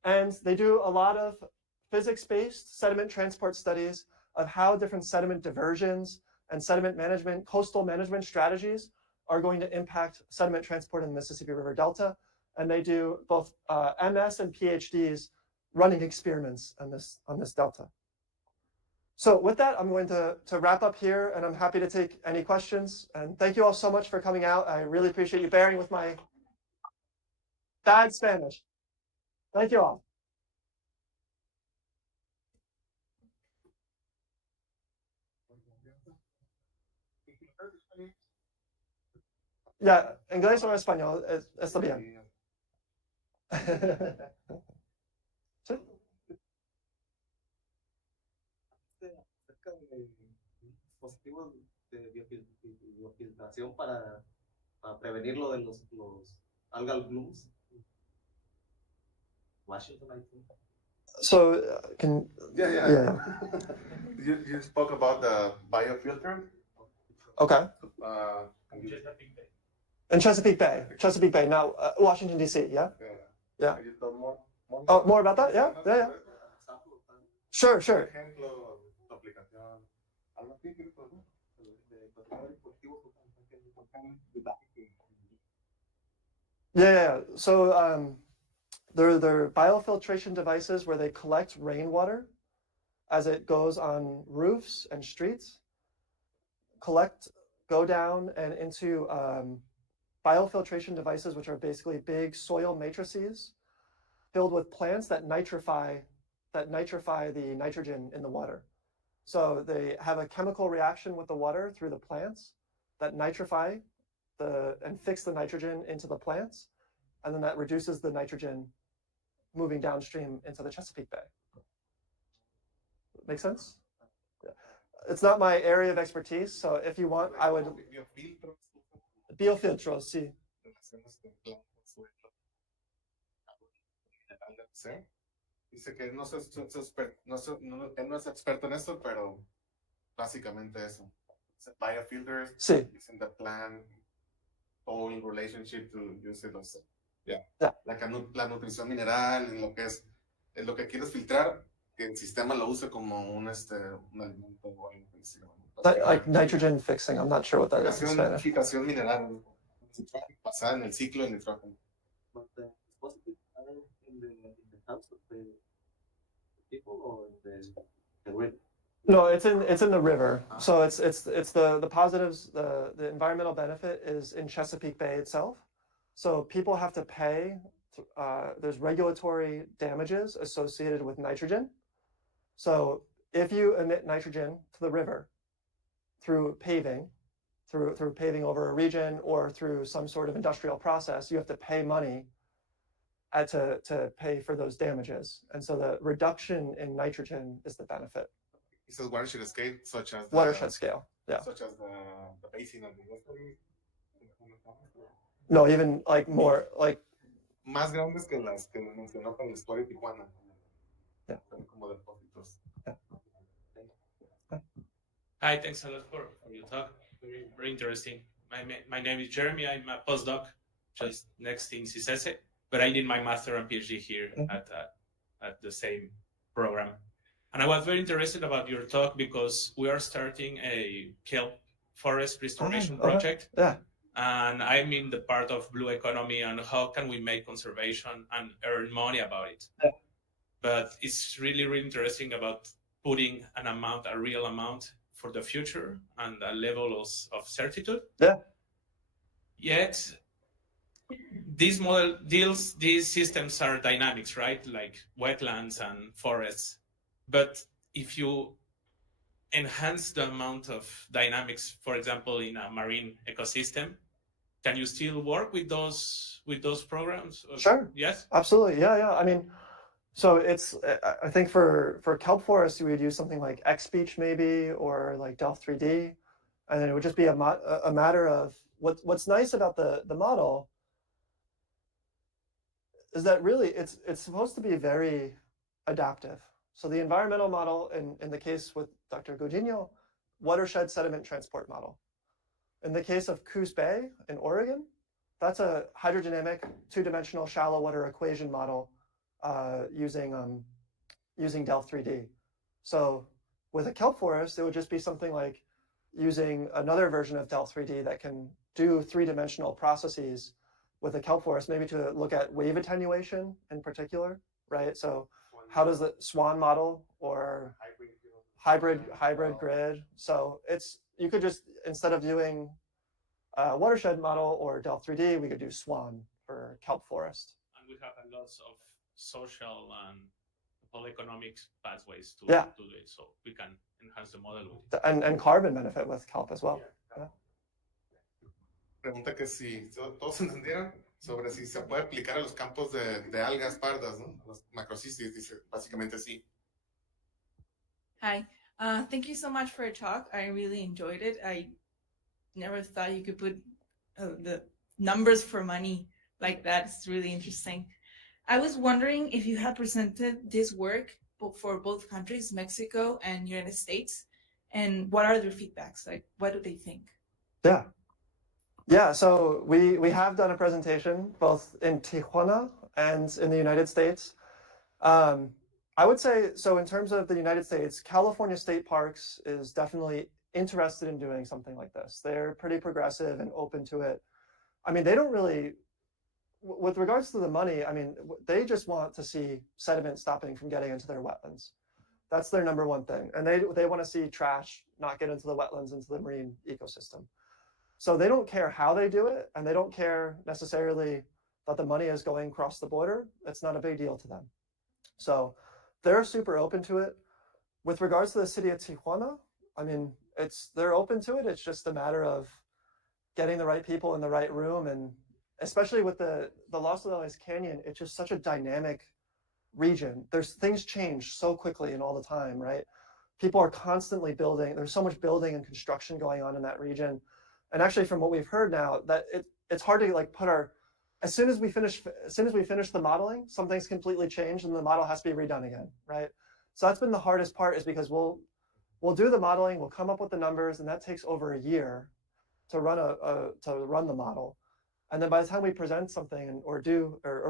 And they do a lot of physics-based sediment transport studies of how different sediment diversions and sediment management, coastal management strategies are going to impact sediment transport in the Mississippi River Delta. And they do both MS and PhDs running experiments on this delta. So with that, I'm going to wrap up here, and I'm happy to take any questions. And thank you all so much for coming out. I really appreciate you bearing with my bad Spanish. Thank you all. Ya, inglés o español, está bien. ¿Sí? Acerca de dispositivos de biofiltración para prevenir lo de los algal blooms. Washington, I think. So, Yeah. You spoke about the biofilter. Okay. In Chesapeake Bay. Chesapeake Bay, now Washington, D.C., yeah? Yeah. Can you tell more? Oh, more about that? Yeah. Sure. Yeah. So they're biofiltration devices where they collect rainwater as it goes on roofs and streets, go down and into biofiltration devices, which are basically big soil matrices filled with plants that nitrify the nitrogen in the water. So they have a chemical reaction with the water through the plants that nitrify and fix the nitrogen into the plants, and then that reduces the nitrogen moving downstream into the Chesapeake Bay. Make sense? Yeah. It's not my area of expertise, so if you want, I would. Biofiltros, sí. Dice que no es experto en esto, pero básicamente eso. Biofilters, sí. Using the plant whole relationship to use it also. Yeah. La nutrición mineral, lo que quieres filtrar, que el sistema lo use como un alimento o algo así. Like nitrogen fixing, I'm not sure what that is in Spanish. Fijación mineral, basada en el ciclo del nitrógeno. But the dispositives are in the house of the people or the river? No, it's in the river. So it's the positives, the environmental benefit is in Chesapeake Bay itself. So people have to pay. There's regulatory damages associated with nitrogen. So if you emit nitrogen to the river through paving over a region or through some sort of industrial process, you have to pay money to pay for those damages. And so the reduction in nitrogen is the benefit. He says watershed scale, such as watershed scale. Yeah. such as the basin of the No, even like more like. Más grandes que las que mencionó para el estuario de Tijuana. Yeah. Son como depósitos. Yeah. Hi, thanks a lot for your talk. Very interesting. My name is Jeremy. I'm a postdoc just next in CISESE, but I did my master and PhD here at the same program. And I was very interested about your talk because we are starting a kelp forest restoration project. Yeah. And I'm in the part of blue economy and how can we make conservation and earn money about it. Yeah. But it's really, really interesting about putting an amount, a real amount for the future and a level of certitude. Yeah. Yet, these systems are dynamics, right? Like wetlands and forests. But if you enhance the amount of dynamics, for example, in a marine ecosystem, can you still work with those programs? Sure. Yes. Absolutely. Yeah. I mean, so it's, I think for kelp forests, we would use something like XBeach maybe, or like Delft 3D, and then it would just be a matter of what's nice about the model is that really it's supposed to be very adaptive. So the environmental model in the case with Dr. Godinho, watershed sediment transport model. In the case of Coos Bay in Oregon, that's a hydrodynamic two-dimensional shallow water equation model using Delft 3D. So with a kelp forest, it would just be something like using another version of Delft 3D that can do three-dimensional processes with a kelp forest, maybe to look at wave attenuation in particular, right? So how does the SWAN model or hybrid grid? So you could just, instead of doing a watershed model or Delft 3D, we could do SWAN for kelp forest. And we have lots of social and whole economic pathways to do it, so we can enhance the model with it. And carbon benefit with kelp as well. Yeah. Pregunta que si todos entendieron sobre si se puede aplicar a los campos de algas pardas, ¿no? Los macrocistis, dice, básicamente sí. Hi, thank you so much for your talk. I really enjoyed it. I never thought you could put the numbers for money like that. It's really interesting. I was wondering if you had presented this work for both countries, Mexico and United States, and what are their feedbacks? Like, what do they think? Yeah, so we have done a presentation both in Tijuana and in the United States. I would say, so in terms of the United States, California State Parks is definitely interested in doing something like this. They're pretty progressive and open to it. I mean, they don't really, with regards to the money, I mean, they just want to see sediment stopping from getting into their wetlands. That's their number one thing. And they want to see trash not get into the wetlands, into the marine ecosystem. So they don't care how they do it, and they don't care necessarily that the money is going across the border. It's not a big deal to them. So they're super open to it. With regards to the city of Tijuana, I mean, they're open to it. It's just a matter of getting the right people in the right room, and especially with the Los Angeles Canyon, it's just such a dynamic region. Things change so quickly and all the time, right? People are constantly building. There's so much building and construction going on in that region. And actually, from what we've heard now, that it's hard to like put as soon as we finish the modeling, something's completely changed and the model has to be redone again, right? So that's been the hardest part, is because we'll do the modeling, we'll come up with the numbers, and that takes over a year to run the model. And then by the time we present something or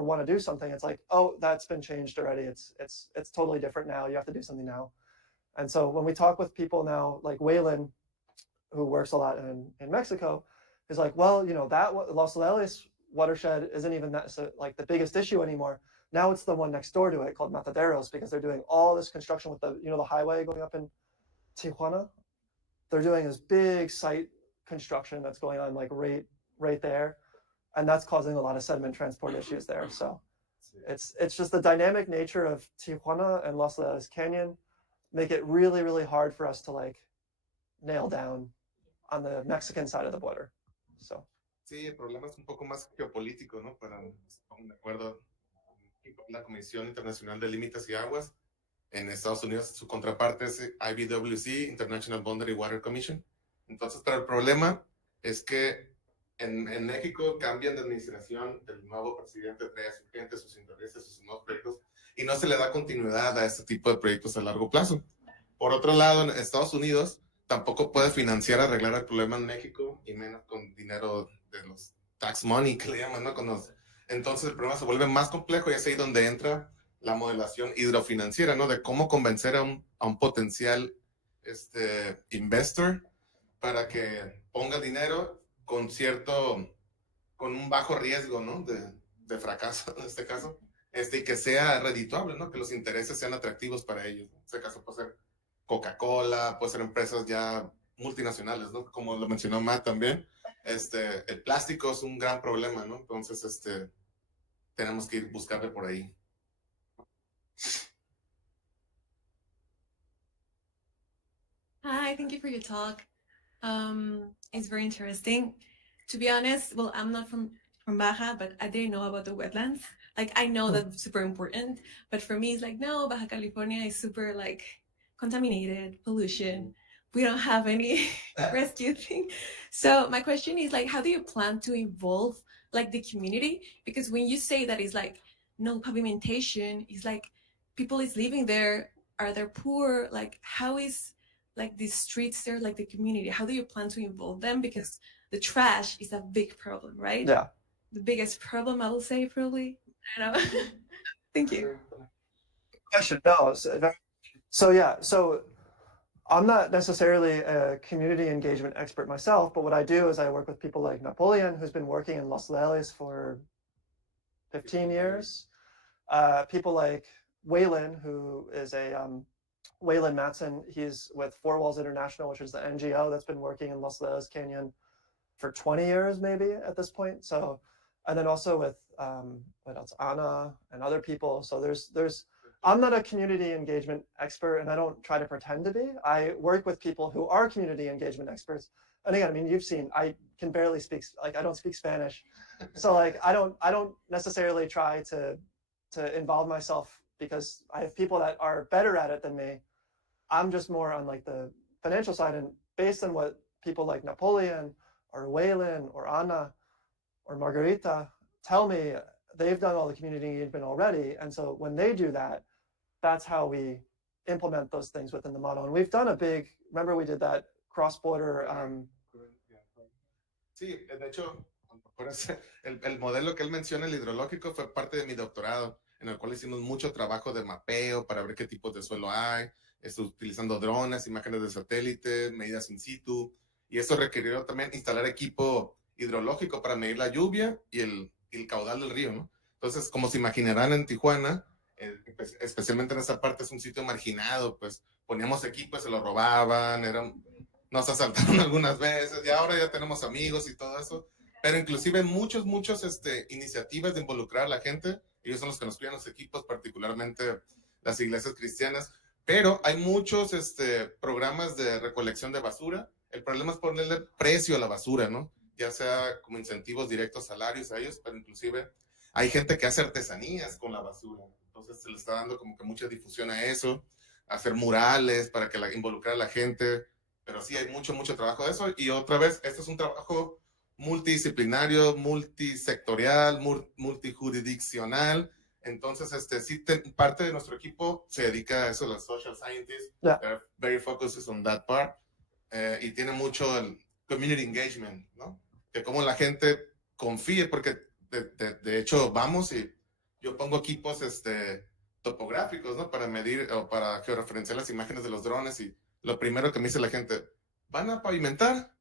want to do something, it's like, oh, that's been changed already. It's totally different now. You have to do something now. And so when we talk with people now, like Waylon, who works a lot in Mexico, is like, well, that Los Angeles watershed isn't even like the biggest issue anymore. Now it's the one next door to it called Mataderos, because they're doing all this construction with the highway going up in Tijuana. They're doing this big site construction that's going on like right there, and that's causing a lot of sediment transport issues there. So it's just the dynamic nature of Tijuana and Los Angeles Canyon make it really, really hard for us to like nail down on the Mexican side of the border. So sí, el problema es un poco más geopolítico, ¿no? Para de acuerdo con la Comisión Internacional de Límites y Aguas, En Estados Unidos su contraparte es IBWC, International Boundary Water Commission. Entonces, pero el problema es que en México cambian de administración, el nuevo presidente trae a su gente, sus intereses, sus nuevos proyectos, y no se le da continuidad a este tipo de proyectos a largo plazo. Por otro lado, en Estados Unidos tampoco puede financiar, arreglar el problema en México, y menos con dinero de los tax money, que le llaman, ¿no? Entonces el problema se vuelve más complejo y es ahí donde entra la modelación hidrofinanciera, ¿no? De cómo convencer a un potencial investor para que ponga dinero con un bajo riesgo, ¿no? De fracaso en este caso, y que sea redituable, ¿no? Que los intereses sean atractivos para ellos, ¿no? En este caso puede ser Coca-Cola, puede ser empresas ya multinacionales, ¿no? Como lo mencionó Matt también, el plástico es un gran problema, ¿no? Entonces, tenemos que ir buscarle por ahí. Hi, thank you for your talk. It's very interesting. To be honest, well, I'm not from Baja, but I didn't know about the wetlands. Like, I know that's super important, but for me, it's like, no, Baja California is super, like, contaminated, pollution. We don't have any rescue thing. So my question is, like, how do you plan to involve, like, the community? Because when you say that it's, like, no pavimentation, it's like people is living there, are they poor? Like, how is, like, the streets there, like the community, how do you plan to involve them? Because the trash is a big problem, right? Yeah. The biggest problem, I will say, probably. I don't know. Thank you. Question. No. So yeah. So I'm not necessarily a community engagement expert myself, but what I do is I work with people like Napoleon, who's been working in Los Leales for 15 years. People like Waylon, who is a Waylon Matson, he's with Four Walls International, which is the NGO that's been working in Los Leales Canyon for 20 years, maybe at this point. So, and then also with what else, Anna and other people. So I'm not a community engagement expert, and I don't try to pretend to be. I work with people who are community engagement experts. And again, I mean, you've seen, I can barely speak, like, I don't speak Spanish. So like, I don't necessarily try to involve myself because I have people that are better at it than me. I'm just more on like the financial side, and based on what people like Napoleon or Waylon or Anna or Margarita tell me, they've done all the community engagement already. And so when they do that, that's how we implement those things within the model. And we've done remember we did that cross-border. Sí, de hecho, el modelo que él menciona, el hidrológico, fue parte de mi doctorado, en el cual hicimos mucho trabajo de mapeo para ver qué tipos de suelo hay, utilizando drones, imágenes de satélite, medidas in situ, y eso requirió también instalar equipo hidrológico para medir la lluvia y el caudal del río, ¿no? Entonces, como se imaginarán, en Tijuana, especialmente en esa parte, es un sitio marginado, pues poníamos equipo y se lo robaban, nos asaltaron algunas veces, y ahora ya tenemos amigos y todo eso, pero inclusive muchos iniciativas de involucrar a la gente, ellos son los que nos cuidan los equipos, particularmente las iglesias cristianas, pero hay muchos programas de recolección de basura. El problema es ponerle precio a la basura, ¿no? Ya sea como incentivos directos, salarios a ellos, pero inclusive hay gente que hace artesanías con la basura. Entonces se le está dando como que mucha difusión a eso, hacer murales para que involucrar a la gente. Pero sí hay mucho trabajo de eso. Y otra vez, esto es un trabajo multidisciplinario, multisectorial, multijurisdiccional. Entonces, sí, parte de nuestro equipo se dedica a eso, los social scientists. Yeah. They're very focused on that part. Y tiene mucho el community engagement, ¿no? Que como la gente confíe, porque de hecho vamos y yo pongo equipos topográficos, ¿no? Para medir o para georreferenciar las imágenes de los drones, y lo primero que me dice la gente, ¿van a pavimentar?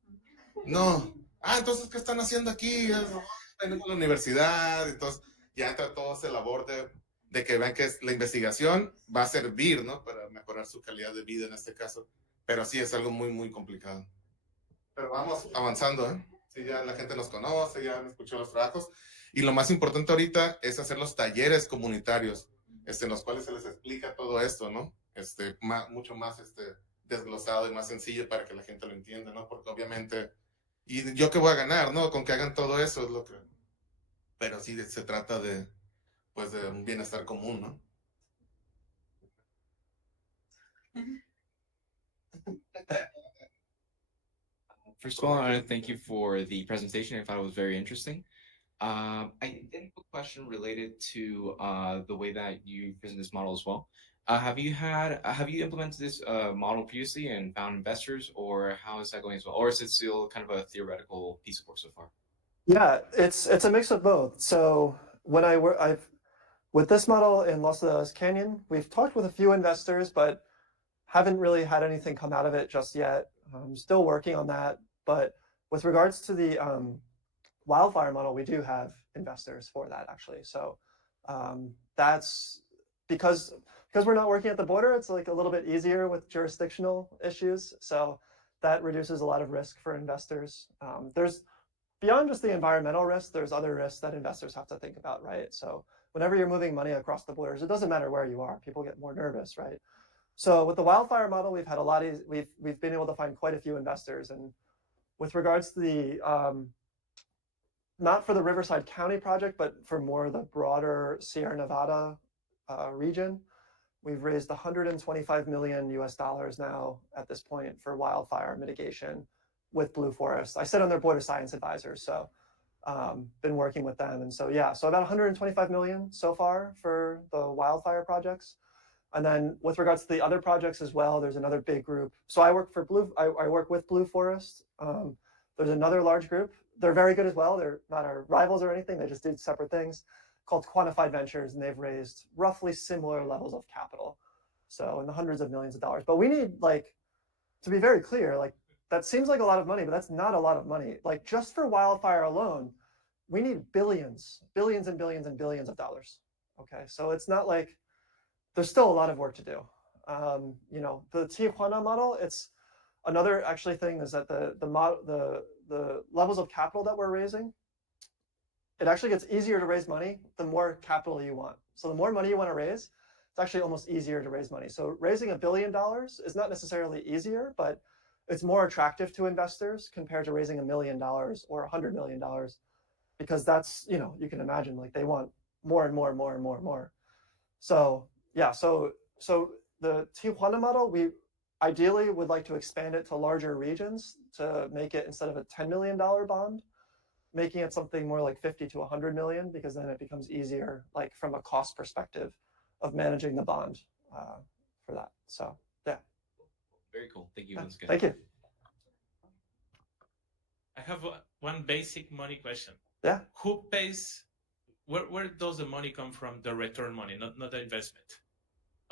No. Entonces, ¿qué están haciendo aquí? Tenemos la universidad. Entonces, ya entra todo ese labor de que vean que la investigación va a servir, ¿no? Para mejorar su calidad de vida en este caso. Pero sí es algo muy, muy complicado. Pero vamos avanzando, ¿eh? Sí, ya la gente nos conoce, ya han escuchado los trabajos. Y lo más importante ahorita es hacer los talleres comunitarios, en los cuales se les explica todo esto, ¿no? Mucho más desglosado y más sencillo para que la gente lo entienda, ¿no? Porque obviamente, ¿y yo qué voy a ganar, no? Con que hagan todo eso es lo que... Pero sí se trata de un bienestar común, ¿no? First of all, I want to thank you for the presentation. I thought it was very interesting. I did have a question related to the way that you present this model as well. Have you implemented this model previously and found investors, or how is that going as well? Or is it still kind of a theoretical piece of work so far? Yeah, it's a mix of both. So when with this model in Los Angeles Canyon, we've talked with a few investors, but haven't really had anything come out of it just yet. I'm still working on that. But with regards to the wildfire model, we do have investors for that actually. So that's because we're not working at the border, it's like a little bit easier with jurisdictional issues. So that reduces a lot of risk for investors. There's beyond just the environmental risk, there's other risks that investors have to think about, right? So whenever you're moving money across the borders, it doesn't matter where you are, people get more nervous, right? So with the wildfire model, we've had a lot of, we've been able to find quite a few investors. And with regards to the, not for the Riverside County project, but for more the broader Sierra Nevada region, we've raised $125 million US now at this point for wildfire mitigation with Blue Forest. I sit on their board of science advisors, so been working with them. And so, yeah, so about 125 million so far for the wildfire projects. And then with regards to the other projects as well, there's another big group. So I work for I work with Blue Forest. There's another large group. They're very good as well. They're not our rivals or anything. They just do separate things called Quantified Ventures, and they've raised roughly similar levels of capital. So in the hundreds of millions of dollars. But we need, like, to be very clear, like, that seems like a lot of money, but that's not a lot of money. Like, just for wildfire alone, we need billions and billions and billions of dollars. Okay, so it's not like, there's still a lot of work to do. You know, the Tijuana model, it's another actually thing is that the levels of capital that we're raising, it actually gets easier to raise money the more capital you want. So the more money you want to raise, it's actually almost easier to raise money. So raising $1 billion is not necessarily easier, but it's more attractive to investors compared to raising $1 million or $100 million, because that's, you know, you can imagine, like, they want more and more and more and more and more. So yeah, so the Tijuana model, we ideally would like to expand it to larger regions to make it, instead of a $10 million bond, making it something more like 50 to 100 million, because then it becomes easier, like, from a cost perspective of managing the bond for that. So yeah. Very cool. Thank you once again. Thank you. I have one basic money question. Yeah. Who pays? Where does the money come from? The return money, not the investment.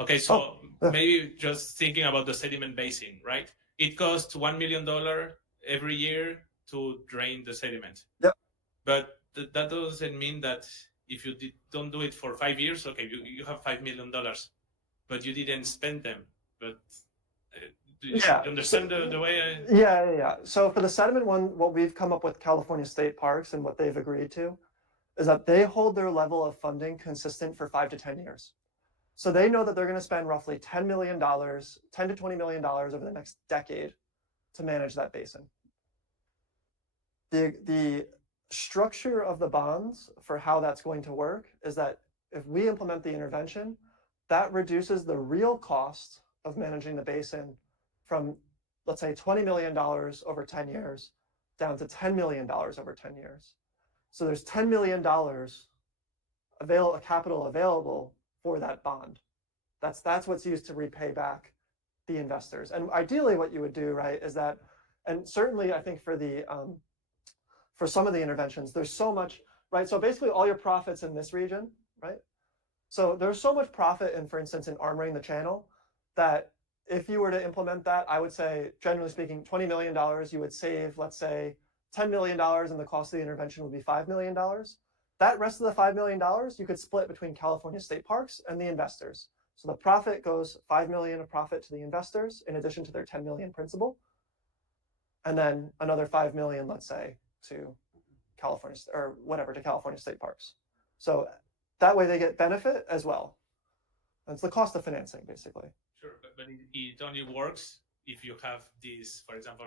Okay, so maybe just thinking about the sediment basin, right? It costs $1 million every year to drain the sediment. Yep. But that doesn't mean that if you don't do it for 5 years, okay, you have $5 million, but you didn't spend them. But do you understand the way I... Yeah. So for the sediment one, what we've come up with California State Parks and what they've agreed to is that they hold their level of funding consistent for 5 to 10 years. So they know that they're going to spend roughly $10 to $20 million over the next decade to manage that basin. The structure of the bonds for how that's going to work is that if we implement the intervention, that reduces the real cost of managing the basin from, let's say, $20 million over 10 years down to $10 million over 10 years. So there's $10 million capital available for that bond. That's what's used to repay back the investors. And ideally what you would do, right, is that, and certainly I think for some of the interventions, there's so much, right? So basically all your profits in this region, right? So there's so much profit in, for instance, in armoring the channel, that if you were to implement that, I would say, generally speaking, $20 million, you would save, let's say, $10 million, and the cost of the intervention would be $5 million. That rest of the $5 million, you could split between California State Parks and the investors. So the profit goes $5 million of profit to the investors in addition to their $10 million principal. And then another $5 million, let's say, to California, or whatever, to California State Parks. So that way they get benefit as well. It's the cost of financing, basically. Sure, but it only works if you have this, for example,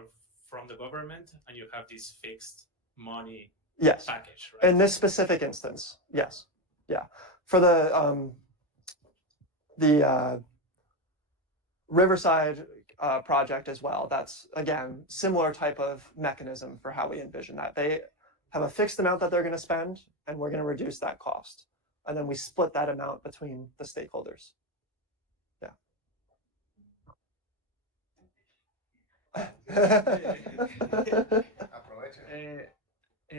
from the government, and you have this fixed money package, right? In this specific instance, yes. Yeah. For the Riverside project as well. That's, again, similar type of mechanism for how we envision that. They have a fixed amount that they're going to spend, and we're going to reduce that cost. And then we split that amount between the stakeholders.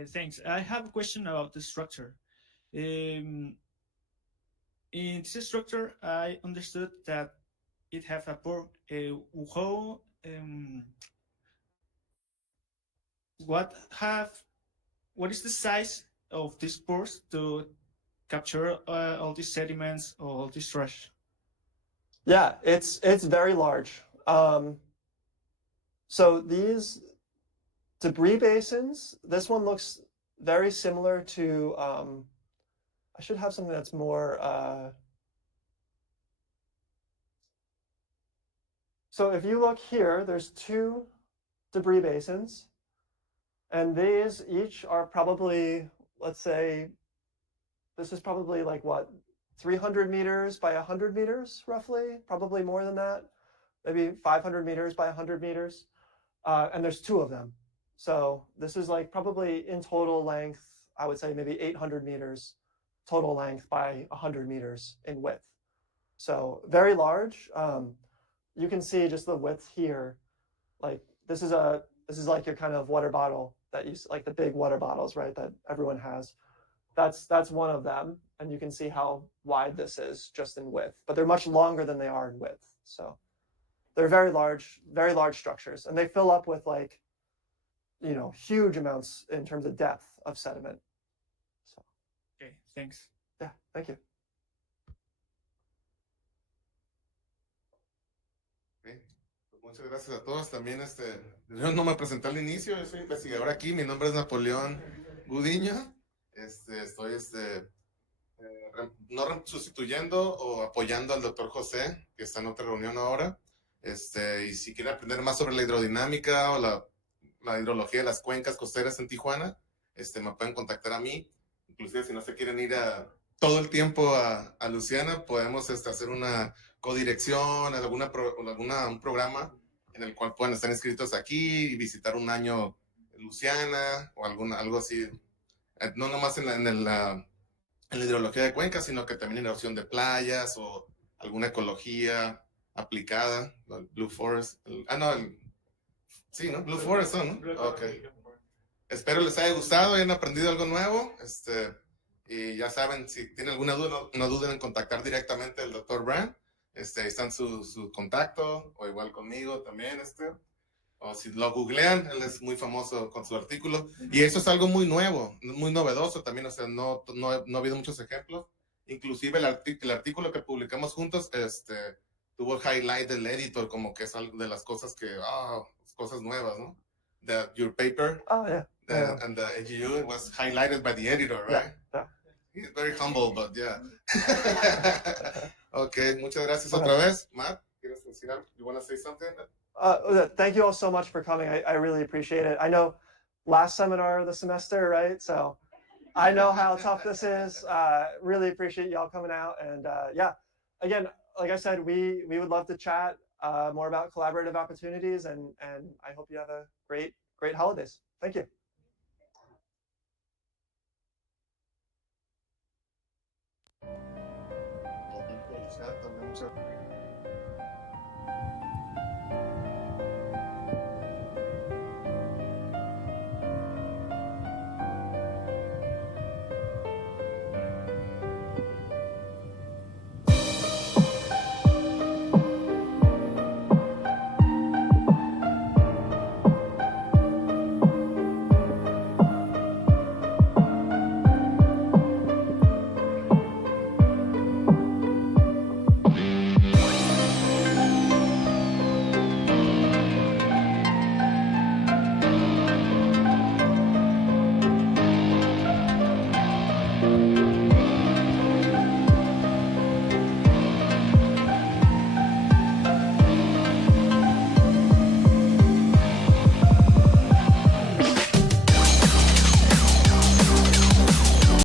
Thanks. I have a question about the structure. In this structure, I understood that it has a pore. What is the size of these pores to capture all these sediments, all this trash? Yeah, it's very large. So these debris basins, this one looks very similar to, I should have something that's more, so if you look here, there's 2 debris basins, and these each are probably, let's say, this is probably like what, 300 meters by 100 meters, roughly, probably more than that, maybe 500 meters by 100 meters, and there's 2 of them. So this is like probably in total length, I would say maybe 800 meters total length by 100 meters in width. So very large. You can see just the width here. Like this is like your kind of water bottle that you like, the big water bottles, right, that everyone has. That's one of them, and you can see how wide this is just in width. But they're much longer than they are in width. So they're very large structures, and they fill up with like, you know, huge amounts in terms of depth of sediment. So, Okay, thanks. yeah, thank you. Okay. Pues muchas gracias a todos. También yo no me presenté al inicio, yo soy investigador aquí, mi nombre es Napoleón Gudiño. Estoy no sustituyendo o apoyando al doctor José, que está en otra reunión ahora. Y si quieren aprender más sobre la hidrodinámica o la hidrología de las cuencas costeras en Tijuana, me pueden contactar a mí. Inclusive si no se quieren ir todo el tiempo a Louisiana, podemos hacer una codirección, un programa en el cual puedan estar inscritos aquí y visitar un año Louisiana o algo así. No nomás en la hidrología de cuencas, sino que también en la opción de playas o alguna ecología aplicada, el Blue Forest. Sí, ¿no? Blue Forest, ¿no? Ok. Espero les haya gustado y hayan aprendido algo nuevo. Y ya saben, si tienen alguna duda, no duden en contactar directamente al Dr. Brand. Ahí están su contacto, o igual conmigo también. O si lo googlean, él es muy famoso con su artículo. Y eso es algo muy nuevo, muy novedoso también. O sea, no ha habido muchos ejemplos. Inclusive el artículo que publicamos juntos, tuvo highlight del editor, como que es algo de las cosas cosas nuevas, ¿no? Your paper. Oh, yeah. And the AGU, it was highlighted by the editor, right? Yeah. He's very humble, but yeah. Okay, muchas gracias otra vez. Matt, ¿quieres decir algo? You want to say something? Thank you all so much for coming. I really appreciate it. I know last seminar of the semester, right? So I know how tough this is. Really appreciate y'all coming out. And yeah, again, like I said, we would love to chat more about collaborative opportunities, and I hope you have a great holidays. Thank you. El tiempo del chat también, muchas